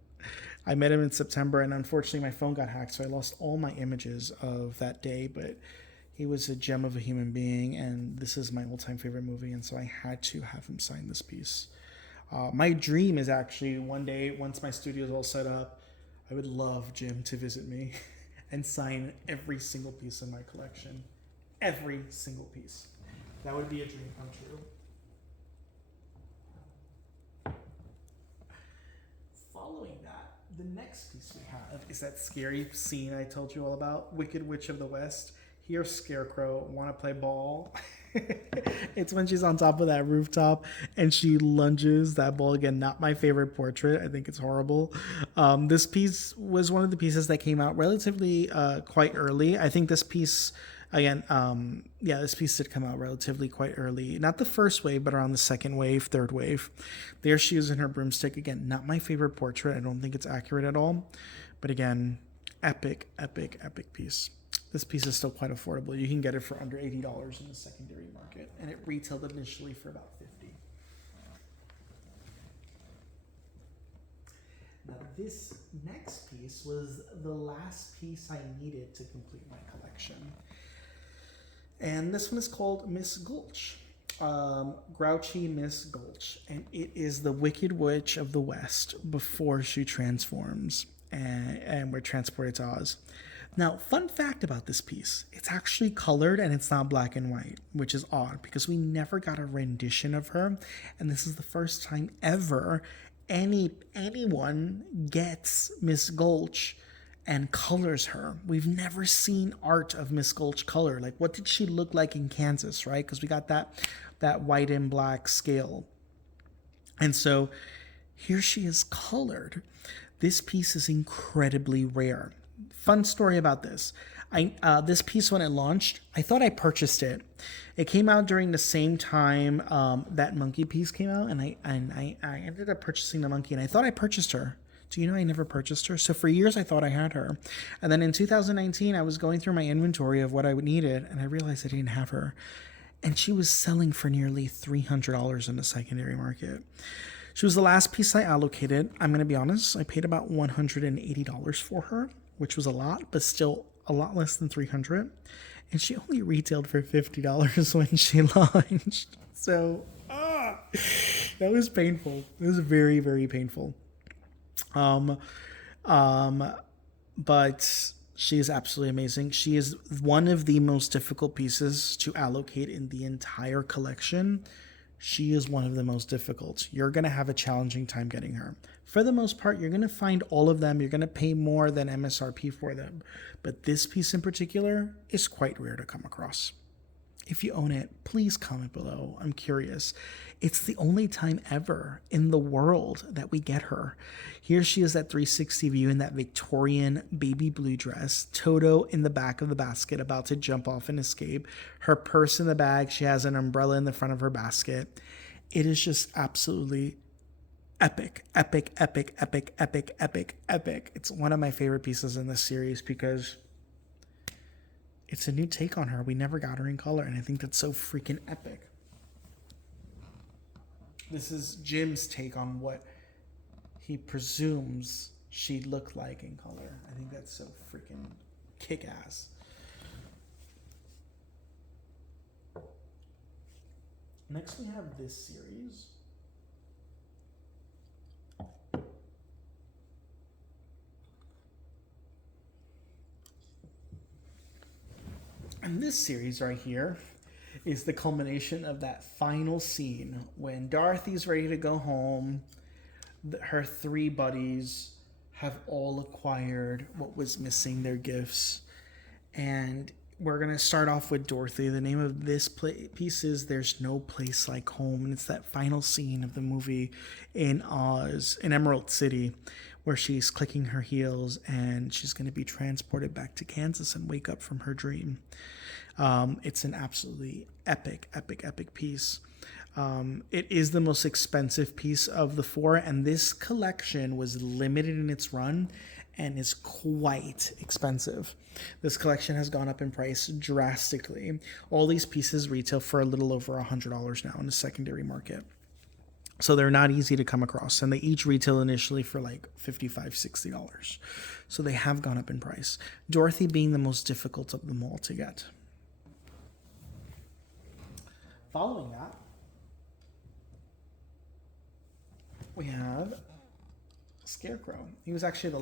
I met him in September, and unfortunately my phone got hacked, so I lost all my images of that day, but he was a gem of a human being, and this is my all-time favorite movie, and so I had to have him sign this piece. My dream is actually one day, once my studio is all set up, I would love Jim to visit me and sign every single piece in my collection. Every single piece. That would be a dream come true. Following that, the next piece we have is that scary scene I told you all about, Wicked Witch of the West. Here, Scarecrow, want to play ball. It's when she's on top of that rooftop and she lunges that ball. Again, not my favorite portrait. I think it's horrible. This piece was one of the pieces that came out relatively quite early. I think this piece... Again, this piece did come out relatively quite early. Not the first wave, but around the second wave, third wave. There she is in her broomstick. Again, not my favorite portrait. I don't think it's accurate at all. But again, epic, epic, epic piece. This piece is still quite affordable. You can get it for under $80 in the secondary market. And it retailed initially for about $50. Now, this next piece was the last piece I needed to complete my collection. And this one is called Miss Gulch, Grouchy Miss Gulch. And it is the Wicked Witch of the West before she transforms and we're transported to Oz. Now, fun fact about this piece, it's actually colored and it's not black and white, which is odd because we never got a rendition of her. And this is the first time ever anyone gets Miss Gulch and colors her. We've never seen art of Miss Gulch color. Like, what did she look like in Kansas, right? Because we got that white and black scale. And so here she is colored. This piece is incredibly rare. Fun story about this. This piece, when it launched, I thought I purchased it. It came out during the same time that monkey piece came out, and I ended up purchasing the monkey, and I thought I purchased her. Do you know I never purchased her? So for years I thought I had her. And then in 2019, I was going through my inventory of what I needed, and I realized I didn't have her. And she was selling for nearly $300 in the secondary market. She was the last piece I allocated. I'm going to be honest, I paid about $180 for her, which was a lot, but still a lot less than $300. And she only retailed for $50 when she launched. So, that was painful. It was very, very painful. But she is absolutely amazing. She is one of the most difficult pieces to allocate in the entire collection. She is one of the most difficult. You're going to have a challenging time getting her. For the most part, you're going to find all of them. You're going to pay more than MSRP for them. But this piece in particular is quite rare to come across. If you own it, please comment below. I'm curious. It's the only time ever in the world that we get her. Here she is at 360 view in that Victorian baby blue dress. Toto in the back of the basket about to jump off and escape. Her purse in the bag. She has an umbrella in the front of her basket. It is just absolutely epic, epic, epic, epic, epic, epic, epic. It's one of my favorite pieces in this series because it's a new take on her. We never got her in color, and I think that's so freaking epic. This is Jim's take on what he presumes she'd look like in color. I think that's so freaking kick-ass. Next, we have this series. And this series right here is the culmination of that final scene when Dorothy's ready to go home. Her three buddies have all acquired what was missing, their gifts. And we're going to start off with Dorothy. The name of this piece is There's No Place Like Home. And it's that final scene of the movie in Oz, in Emerald City, where she's clicking her heels and she's going to be transported back to Kansas and wake up from her dream. It's an absolutely epic, epic, epic piece. It is the most expensive piece of the four, and this collection was limited in its run and is quite expensive. This collection has gone up in price drastically. All these pieces retail for a little over $100 now in the secondary market. So they're not easy to come across, and they each retail initially for like $55, $60. So they have gone up in price. Dorothy being the most difficult of them all to get. Following that, we have Scarecrow. He was actually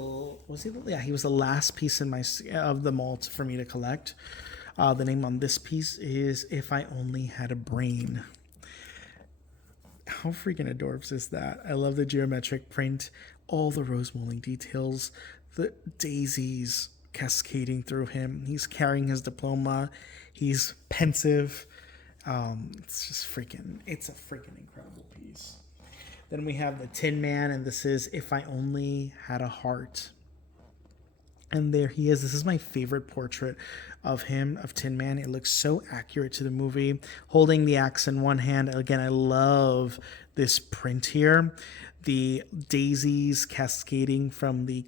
he was the last piece in of them all for me to collect. The name on this piece is If I Only Had a Brain. How freaking adorbs is that? I love the geometric print, all the rose mulling details, the daisies cascading through him. He's carrying his diploma. He's pensive. It's a freaking incredible piece. Then we have the Tin Man, and this is If I Only Had a Heart. And there he is. This is my favorite portrait of him, of Tin Man. It looks so accurate to the movie. Holding the axe in one hand. Again, I love this print here. The daisies cascading from the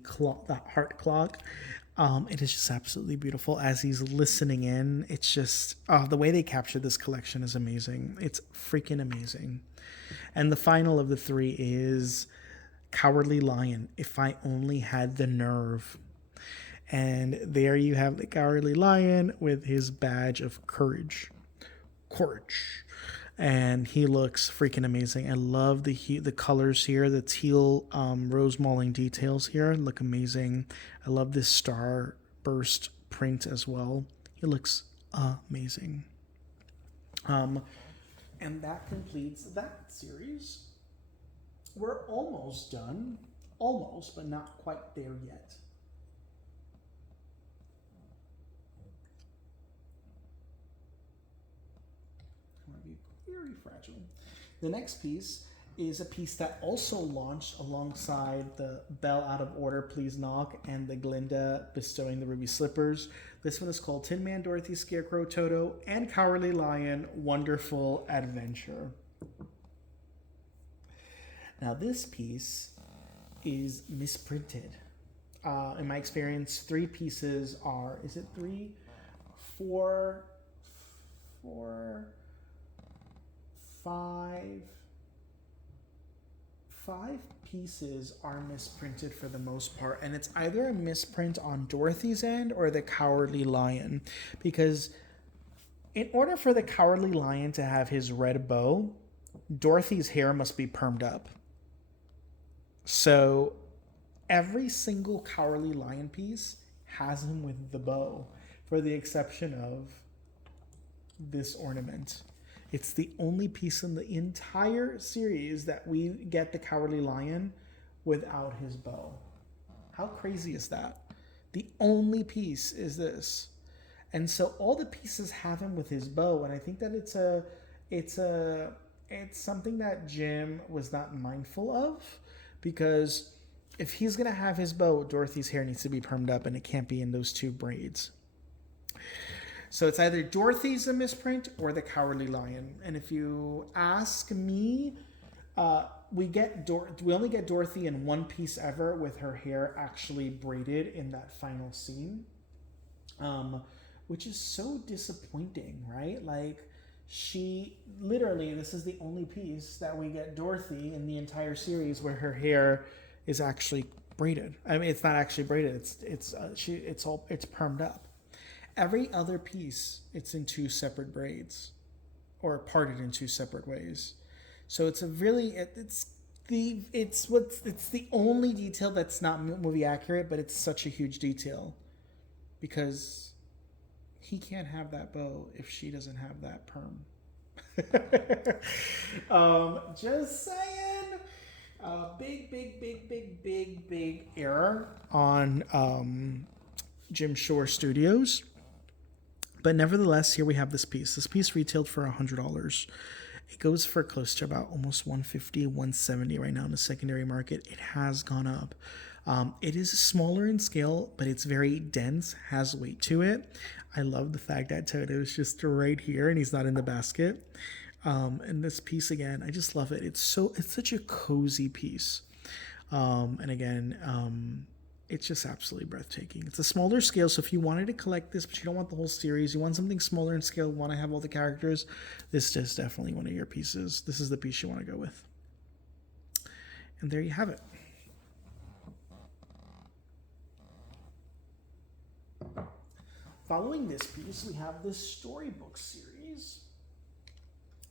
heart clock. It is just absolutely beautiful as he's listening in. It's just, the way they captured this collection is amazing. It's freaking amazing. And the final of the three is Cowardly Lion, If I Only Had the Nerve. And there you have the Cowardly Lion with his badge of courage. And he looks freaking amazing. I love the colors here. The teal rose mulling details here look amazing. I love this star burst print as well. It looks amazing. And that completes that series. We're almost done. Almost, but not quite there yet. Very fragile. The next piece is a piece that also launched alongside the Bell Out of Order, Please Knock, and the Glinda bestowing the ruby slippers. This one is called Tin Man, Dorothy, Scarecrow, Toto, and Cowardly Lion, Wonderful Adventure. Now this piece is misprinted. In my experience, 3 pieces are, is it 3? 4, 5, 5 pieces are misprinted for the most part, and it's either a misprint on Dorothy's end or the Cowardly Lion, because in order for the Cowardly Lion to have his red bow, Dorothy's hair must be permed up. So every single Cowardly Lion piece has him with the bow, for the exception of this ornament. It's the only piece in the entire series that we get the Cowardly Lion without his bow. How crazy is that? The only piece is this. And so all the pieces have him with his bow, and I think that it's something that Jim was not mindful of, because if he's going to have his bow, Dorothy's hair needs to be permed up, and it can't be in those 2 braids. So it's either Dorothy's a misprint or the Cowardly Lion. And if you ask me, we only get Dorothy in 1 piece ever with her hair actually braided in that final scene, which is so disappointing, right? Like, she literally, this is the only piece that we get Dorothy in the entire series where her hair is actually braided. I mean, it's not actually braided. It's permed up. Every other piece, it's in 2 separate braids, or parted in 2 separate ways. So it's the only detail that's not movie accurate, but it's such a huge detail, because he can't have that bow if she doesn't have that perm. Just saying. Big error on Jim Shore Studios. But nevertheless, here we have this piece. This piece retailed for $100. It goes for close to about almost $150, $170 right now in the secondary market. It has gone up. It is smaller in scale, but it's very dense, has weight to it. I love the fact that Toto is just right here and he's not in the basket. And this piece, again, I just love it. It's such a cozy piece. And again, it's just absolutely breathtaking. It's a smaller scale, so if you wanted to collect this, but you don't want the whole series, you want something smaller in scale, want to have all the characters, this is definitely one of your pieces. This is the piece you want to go with. And there you have it. Following this piece, we have the Storybook series.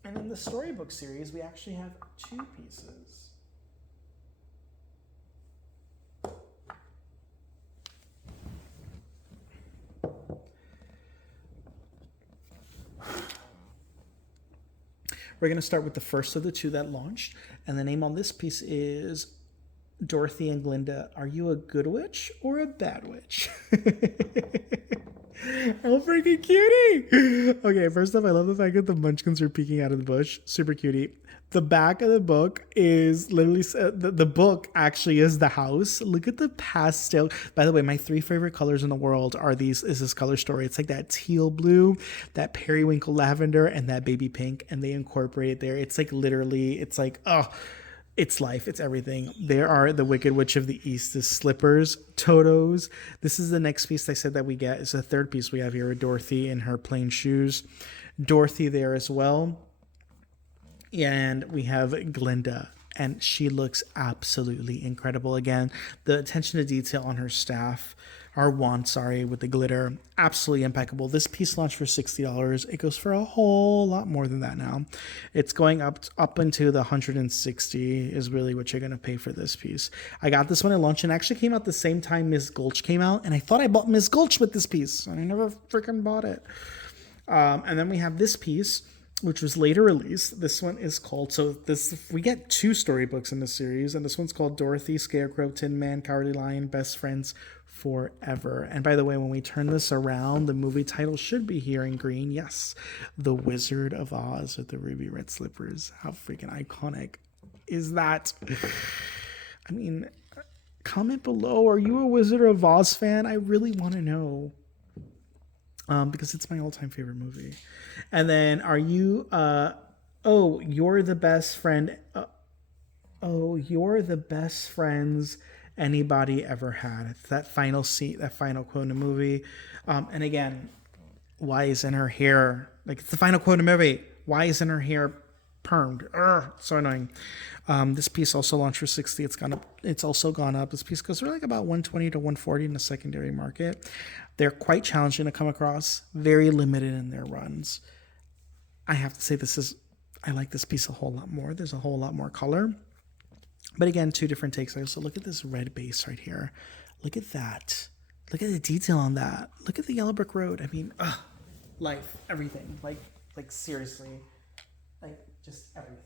And in the Storybook series, we actually have 2 pieces. We're going to start with the first of the 2 that launched, and the name on this piece is Dorothy and Glinda. Are you a good witch or a bad witch? Oh, freaking cutie! Okay, first off, I love the fact that the Munchkins are peeking out of the bush. Super cutie. The back of the book is literally, the book actually is the house. Look at the pastel. By the way, my 3 favorite colors in the world is this color story. It's like that teal blue, that periwinkle lavender, and that baby pink. And they incorporate it there. It's like literally, it's like, oh, it's life. It's everything. There are the Wicked Witch of the East's slippers, Toto's. This is the next piece I said that we get. It's the 3rd piece we have here with Dorothy in her plain shoes. Dorothy there as well. And we have Glinda, and she looks absolutely incredible. Again, the attention to detail on her staff, our wand, with the glitter, absolutely impeccable. This piece launched for $60. It goes for a whole lot more than that now. It's going up into the $160 is really what you're going to pay for this piece. I got this one at launch and actually came out the same time Miss Gulch came out, and I thought I bought Miss Gulch with this piece, and I never freaking bought it. And then we have this piece, which was later released. This one is called, we get 2 storybooks in this series, and this one's called Dorothy, Scarecrow, Tin Man, Cowardly Lion, Best Friends Forever. And by the way, when we turn this around, the movie title should be here in green. Yes, The Wizard of Oz with the ruby red slippers. How freaking iconic is that? I mean, comment below, are you a Wizard of Oz fan? I really want to know. Because it's my all-time favorite movie. And then, are you, you're the best friend, you're the best friends anybody ever had. It's that final scene, that final quote in the movie. And again, why isn't her hair, like, it's the final quote in the movie, why isn't her hair permed. So annoying. This piece also launched for 60. It's gone up. It's also gone up. This piece goes for like about 120 to 140 in the secondary market. They're quite challenging to come across. Very limited in their runs. I have to say I like this piece a whole lot more. There's a whole lot more color. But again, two different takes. I also look at this red base right here. Look at that. Look at the detail on that. Look at the yellow brick road. I mean, life, everything. Like seriously. Like just everything.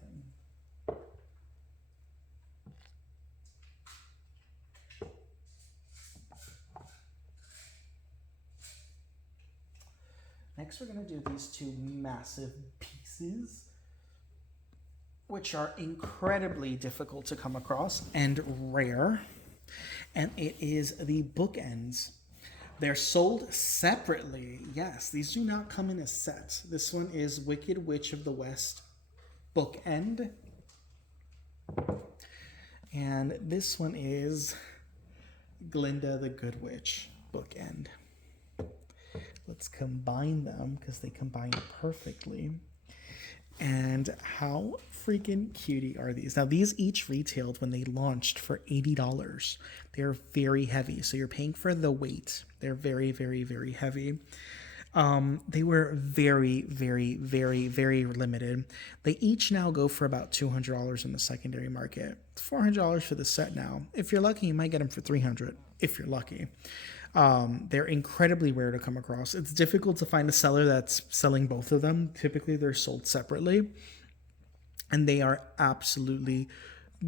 Next, we're going to do these two massive pieces, which are incredibly difficult to come across and rare. And it is the bookends. They're sold separately. Yes, these do not come in a set. This one is Wicked Witch of the West bookend. And this one is Glinda the Good Witch bookend. Let's combine them because they combine perfectly. And how freaking cutie are these? Now, these each retailed when they launched for $80. They're very heavy, so you're paying for the weight. They're very, very, very heavy. They were very, very, very, very limited. They each now go for about $200 in the secondary market. $400 for the set now. If you're lucky, you might get them for $300 if you're lucky. They're incredibly rare to come across. It's difficult to find a seller that's selling both of them. Typically, they're sold separately. And they are absolutely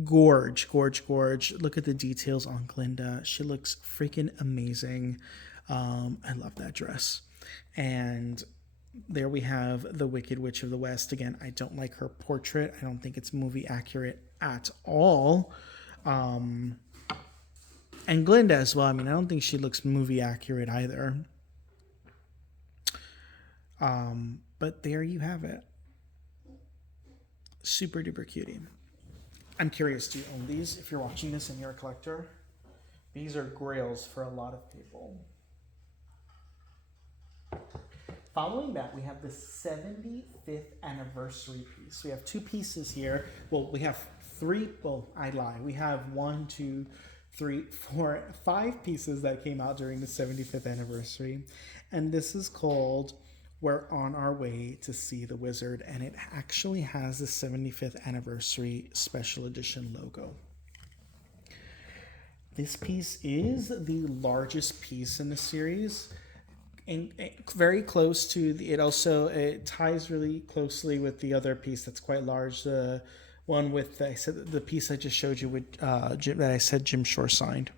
gorge. Look at the details on Glinda. She looks freaking amazing. I love that dress. And there we have the Wicked Witch of the West. Again, I don't like her portrait. I don't think it's movie accurate at all. And Glinda as well. I mean, I don't think she looks movie accurate either. But there you have it. Super duper cutie. I'm curious, do you own these? If you're watching this and you're a collector, these are grails for a lot of people. Following that, we have the 75th anniversary piece. We have two pieces here. Well, we have three. Well, I lie. We have 1, 2, 3, 4, 5 pieces that came out during the 75th anniversary. And this is called We're on Our Way to See the Wizard. And it actually has the 75th anniversary special edition logo. This piece is the largest piece in the series. And very close to it ties really closely with the other piece that's quite large, the one with the piece I just showed you with Jim, that I said Jim Shore signed.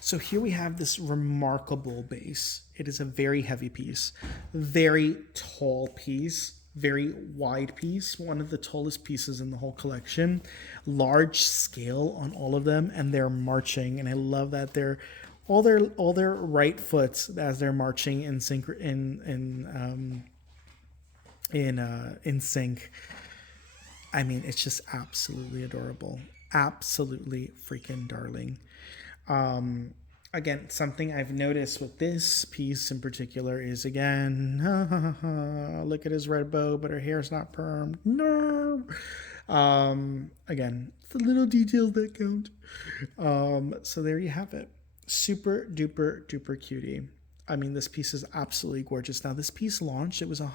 So here we have this remarkable base. It is a very heavy piece, very tall piece, very wide piece, one of the tallest pieces in the whole collection, large scale on all of them, and they're marching. And I love that they're all their right foot as they're marching in sync in sync. I mean, it's just absolutely adorable, absolutely freaking darling. Again, something I've noticed with this piece in particular is, again, look at his red bow, but her hair's not permed. No. Again, the little details that count. So there you have it. Super duper duper cutie. I mean, this piece is absolutely gorgeous. Now, this piece launched, it was either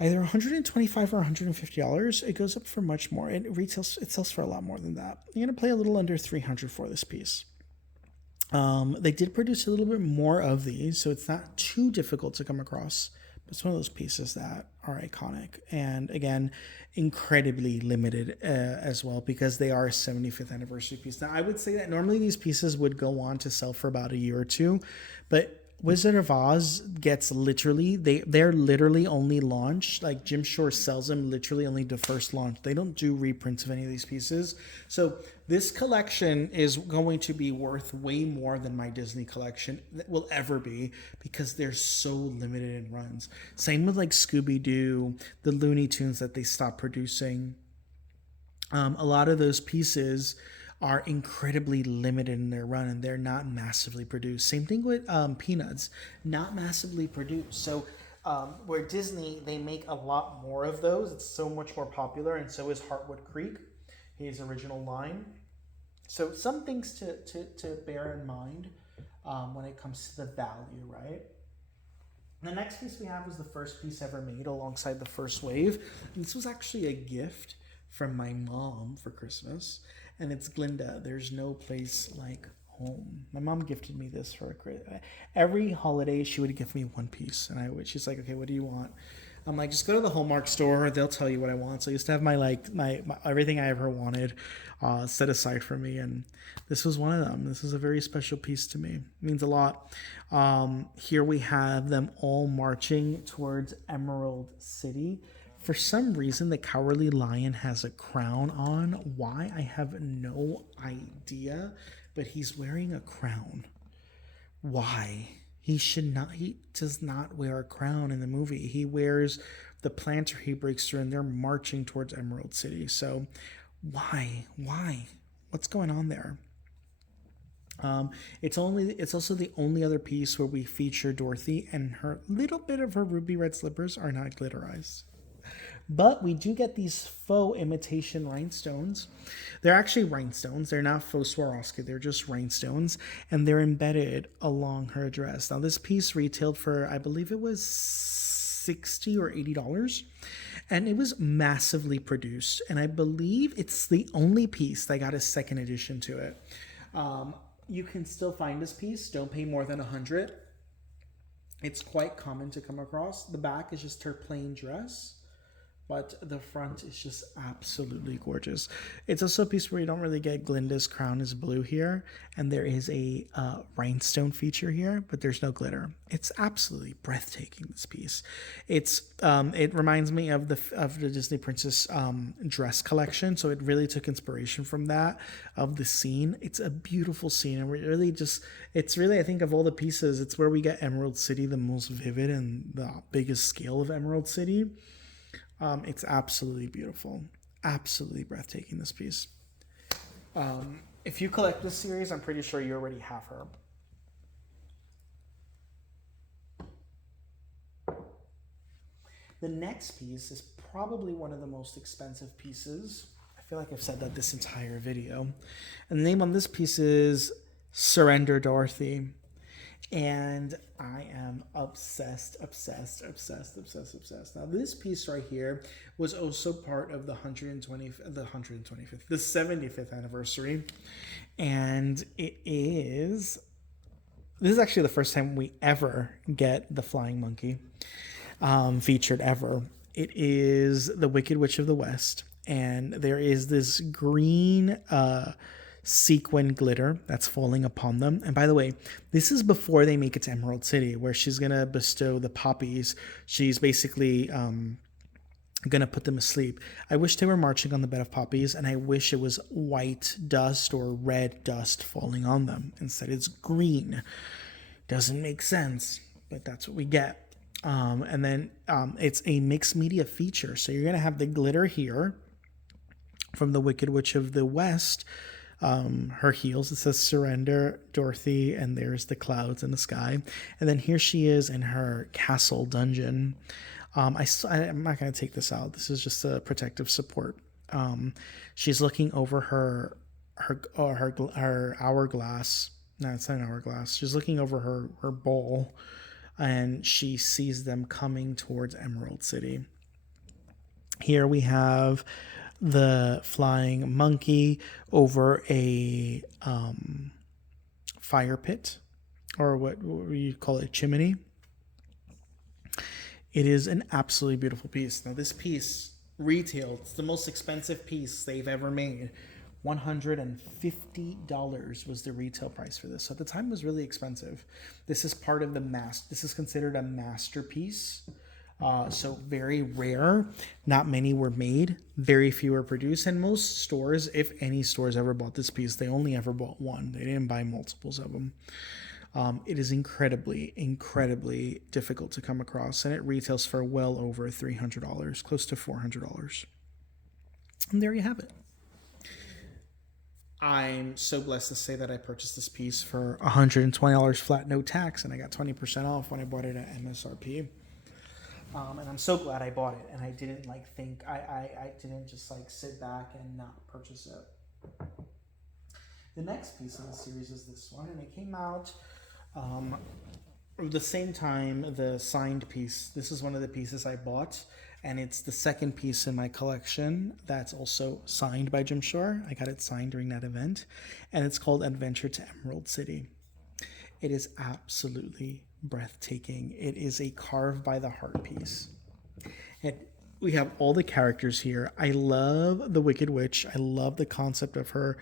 $125 or $150. It goes up for much more. It sells for a lot more than that. You're gonna pay a little under $300 for this piece. They did produce a little bit more of these, so it's not too difficult to come across. But it's one of those pieces that are iconic, and again, incredibly limited as well, because they are a 75th anniversary piece. Now, I would say that normally these pieces would go on to sell for about a year or two, but Wizard of Oz gets they're literally only launched, like Jim Shore sells them literally only the first launch. They don't do reprints of any of these pieces. So this collection is going to be worth way more than my Disney collection will ever be, because they're so limited in runs. Same with like Scooby-Doo, the Looney Tunes that they stopped producing. A lot of those pieces are incredibly limited in their run, and they're not massively produced. Same thing with Peanuts, not massively produced. So where Disney, they make a lot more of those. It's so much more popular, and so is Heartwood Creek, his original line. So some things to bear in mind when it comes to the value, right? The next piece we have was the first piece ever made alongside the first wave. And this was actually a gift from my mom for Christmas. And it's Glinda, There's No Place Like Home. My mom gifted me this for every holiday. She would give me one piece, and she's like, okay, what do you want? I'm like, just go to the Hallmark store. They'll tell you what I want. So I used to have my everything I ever wanted set aside for me, and this was one of them. This is a very special piece to me. It means a lot. Here we have them all marching towards Emerald City. For some reason, the Cowardly Lion has a crown on. Why? I have no idea, but he's wearing a crown. Why? He does not wear a crown in the movie. He wears the planter he breaks through, and they're marching towards Emerald City. So why? What's going on there? It's also the only other piece where we feature Dorothy, and her little bit of her ruby red slippers are not glitterized. But we do get these faux imitation rhinestones. They're actually rhinestones. They're not faux Swarovski. They're just rhinestones. And they're embedded along her dress. Now, this piece retailed for, I believe it was $60 or $80. And it was massively produced. And I believe it's the only piece that got a second edition to it. You can still find this piece. Don't pay more than $100. It's quite common to come across. The back is just her plain dress, but the front is just absolutely gorgeous. It's also a piece where you don't really get Glinda's crown is blue here, and there is a rhinestone feature here, but there's no glitter. It's absolutely breathtaking, this piece. It reminds me of the Disney Princess dress collection, so it really took inspiration from that, of the scene. It's a beautiful scene, and it's really, I think, of all the pieces, it's where we get Emerald City the most vivid and the biggest scale of Emerald City. It's absolutely beautiful, absolutely breathtaking, this piece. If you collect this series, I'm pretty sure you already have her. The next piece is probably one of the most expensive pieces. I feel like I've said that this entire video. And the name on this piece is Surrender Dorothy. And I am obsessed. Now, this piece right here was also part of the 75th anniversary. And this is actually the first time we ever get the flying monkey featured ever. It is the Wicked Witch of the West. And there is this green sequin glitter that's falling upon them. And by the way, this is before they make it to Emerald City, where she's gonna bestow the poppies. She's basically gonna put them asleep. I wish they were marching on the bed of poppies, and I wish it was white dust or red dust falling on them. Instead, it's green. Doesn't make sense, but that's what we get. And then it's a mixed media feature, so you're gonna have the glitter here from the Wicked Witch of the West. Her heels, it says Surrender Dorothy, and there's the clouds in the sky. And then here she is in her castle dungeon. I'm not going to take this out. This is just a protective support. She's looking over her hourglass. No, it's not an hourglass. She's looking over her bowl, and she sees them coming towards Emerald City. Here we have the flying monkey over a fire pit, or what you call it, chimney. It is an absolutely beautiful piece. Now, this piece retailed, it's the most expensive piece they've ever made. $150 was the retail price for this. So at the time, it was really expensive. This is part of this is considered a masterpiece. So very rare. Not many were made. Very few were produced. And most stores, if any stores ever bought this piece, they only ever bought one. They didn't buy multiples of them. It is incredibly, incredibly difficult to come across. And it retails for well over $300, close to $400. And there you have it. I'm so blessed to say that I purchased this piece for $120 flat, no tax. And I got 20% off when I bought it at MSRP. And I'm so glad I bought it, and I didn't think I didn't just sit back and not purchase it. The next piece in the series is this one, and it came out the same time the signed piece. This is one of the pieces I bought, and it's the second piece in my collection that's also signed by Jim Shore. I got it signed during that event, and it's called Adventure to Emerald City. It is absolutely breathtaking. It is a carved by the heart piece. And we have all the characters here. I love the Wicked Witch. I love the concept of her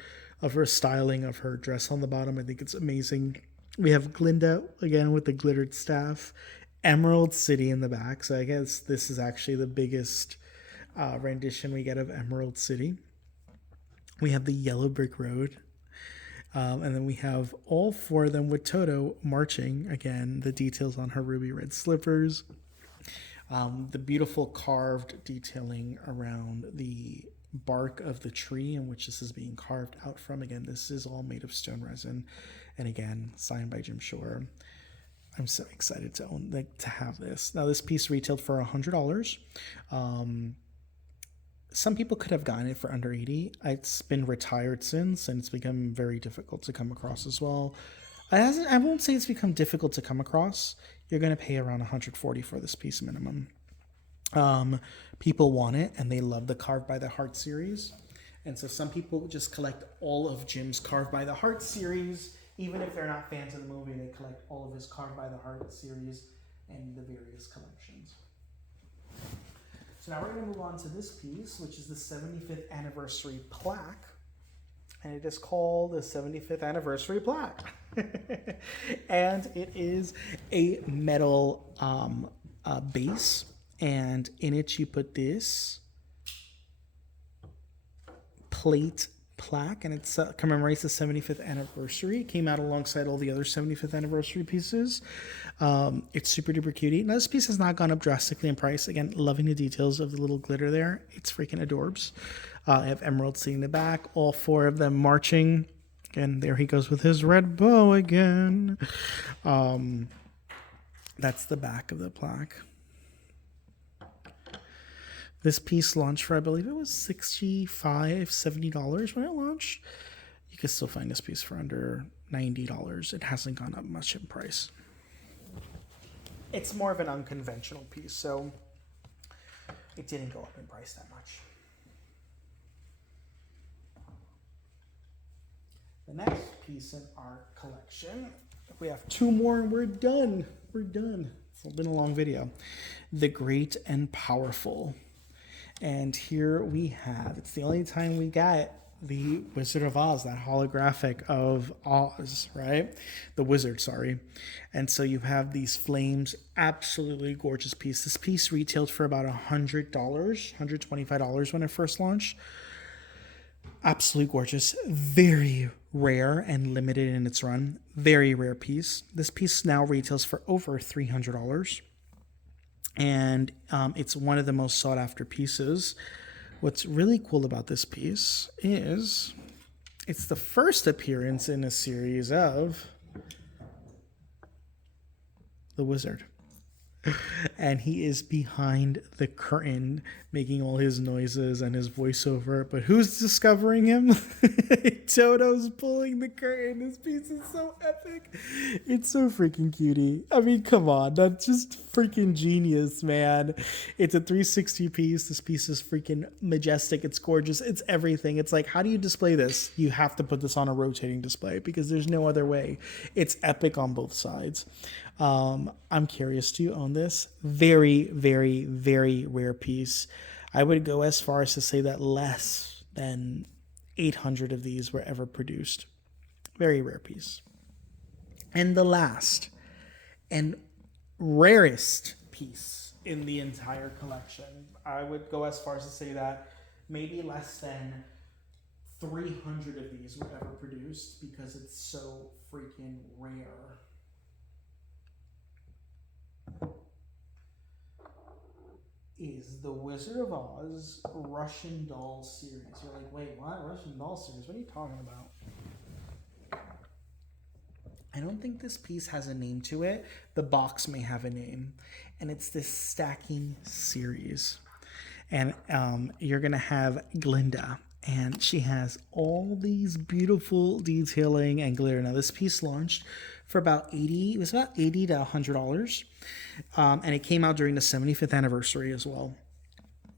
styling, of her dress on the bottom. I think it's amazing. We have Glinda again with the glittered staff, Emerald City in the back. So I guess this is actually the biggest rendition we get of Emerald City. We have the Yellow Brick Road. And then we have all four of them with Toto marching. Again, the details on her ruby red slippers. The beautiful carved detailing around the bark of the tree in which this is being carved out from. Again, this is all made of stone resin. And again, signed by Jim Shore. I'm so excited to have this. Now, this piece retailed for $100. Some people could have gotten it for under $80. It's been retired since, and it's become very difficult to come across as well. I won't say it's become difficult to come across. You're going to pay around $140 for this piece minimum. People want it, and they love the Carved by the Heart series. And so some people just collect all of Jim's Carved by the Heart series. Even if they're not fans of the movie, they collect all of his Carved by the Heart series and the various collections. So now we're going to move on to this piece, which is the 75th anniversary plaque. And it is called the 75th anniversary plaque. And it is a metal base. And in it you put this plate plaque, and it commemorates the 75th anniversary. It came out alongside all the other 75th anniversary pieces. It's super duper cutie. Now, this piece has not gone up drastically in price. Again, loving the details of the little glitter there. It's freaking adorbs. I have Emerald City in the back, all four of them marching. And there he goes with his red bow again. That's the back of the plaque. This piece launched for, I believe it was $65, $70 when it launched. You can still find this piece for under $90. It hasn't gone up much in price. It's more of an unconventional piece, so it didn't go up in price that much. The next piece in our collection, we have two more and we're done. We're done. It's been a long video. The Great and Powerful. And here we have, it's the only time we got the Wizard of Oz, that holographic of Oz, right? The wizard, sorry. And so you have these flames, absolutely gorgeous piece. This piece retailed for about $100, $125 when it first launched. Absolutely gorgeous, very rare and limited in its run. Very rare piece. This piece now retails for over $300. And it's one of the most sought after pieces. What's really cool about this piece is it's the first appearance in a series of the wizard. And he is behind the curtain making all his noises and his voiceover. But who's discovering him? Toto's pulling the curtain. This piece is so epic. It's so freaking cutie. I mean, come on. That's just freaking genius, man. It's a 360 piece. This piece is freaking majestic. It's gorgeous. It's everything. It's like, how do you display this? You have to put this on a rotating display because there's no other way. It's epic on both sides. I'm curious, do you own this? Very, very, very rare piece. I would go as far as to say that less than 800 of these were ever produced. Very rare piece. And the last and rarest piece in the entire collection, I would go as far as to say that maybe less than 300 of these were ever produced because it's so freaking rare. Is the Wizard of Oz Russian doll series. You're like, wait, what? Russian doll series? What are you talking about? I don't think this piece has a name to it. The box may have a name. And it's this stacking series. And you're going to have Glinda. And she has all these beautiful detailing and glitter. Now, this piece launched for about $80 to $100. And it came out during the 75th anniversary as well.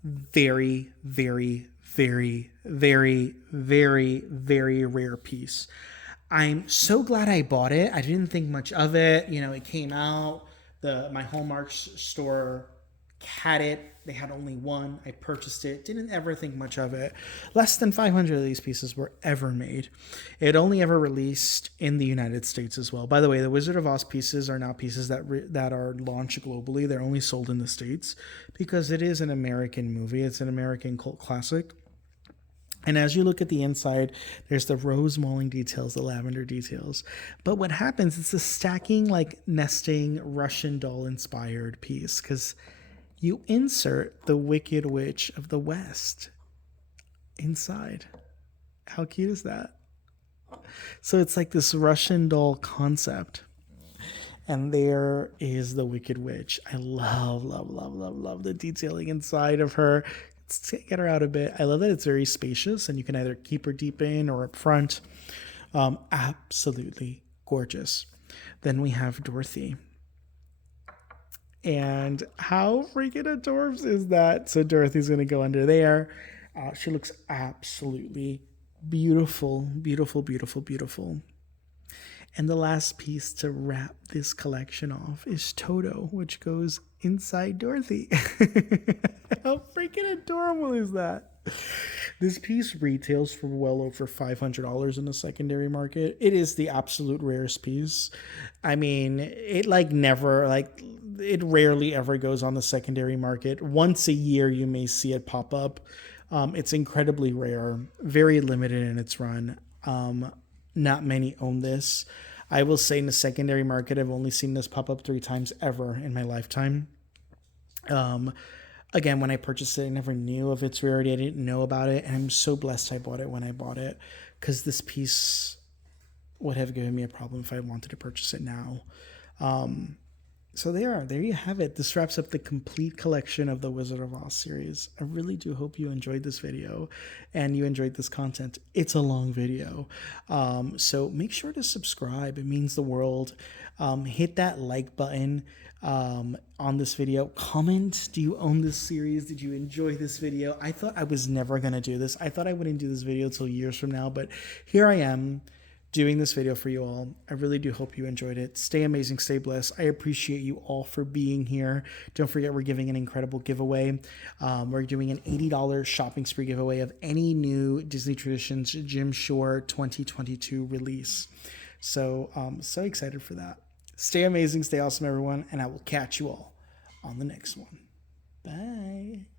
Very, very, very, very, very, very rare piece. I'm so glad I bought it. I didn't think much of it. You know, it came out. My Hallmark store had it. They had only one. I purchased it. Didn't ever think much of it. Less than 500 of these pieces were ever made. It only ever released in the United States as well. By the way, the Wizard of Oz pieces are now pieces that are launched globally. They're only sold in the States because it is an American movie. It's an American cult classic. And as you look at the inside, there's the rose mulling details, the lavender details. But what happens, it's a stacking, like nesting Russian doll inspired piece because you insert the Wicked Witch of the West inside. How cute is that? So it's like this Russian doll concept. And there is the Wicked Witch. I love, love, love, love, love the detailing inside of her. Let's get her out a bit. I love that it's very spacious and you can either keep her deep in or up front. Absolutely gorgeous. Then we have Dorothy. And how freaking adorbs is that? So Dorothy's going to go under there. She looks absolutely beautiful, beautiful, beautiful, beautiful. And the last piece to wrap this collection off is Toto, which goes inside Dorothy. How freaking adorable is that? This piece retails for well over $500 in the secondary market. It is the absolute rarest piece. I mean, it rarely ever goes on the secondary market. Once a year, you may see it pop up. It's incredibly rare, very limited in its run. Not many own this. I will say in the secondary market, I've only seen this pop up 3 times ever in my lifetime. Again, when I purchased it, I never knew of its rarity. I didn't know about it. And I'm so blessed I bought it when I bought it because this piece would have given me a problem if I wanted to purchase it now. So there you have it. This wraps up the complete collection of the Wizard of Oz series. I really do hope you enjoyed this video and you enjoyed this content. It's a long video. So make sure to subscribe. It means the world. Hit that like button on this video. Comment, do you own this series? Did you enjoy this video? I thought I was never going to do this. I thought I wouldn't do this video until years from now, but here I am doing this video for you all. I really do hope you enjoyed it. Stay amazing, stay blessed. I appreciate you all for being here. Don't forget, we're giving an incredible giveaway. We're doing an $80 shopping spree giveaway of any new Disney Traditions Jim Shore 2022 release. So so excited for that. Stay amazing, stay awesome, everyone, and I will catch you all on the next one. Bye.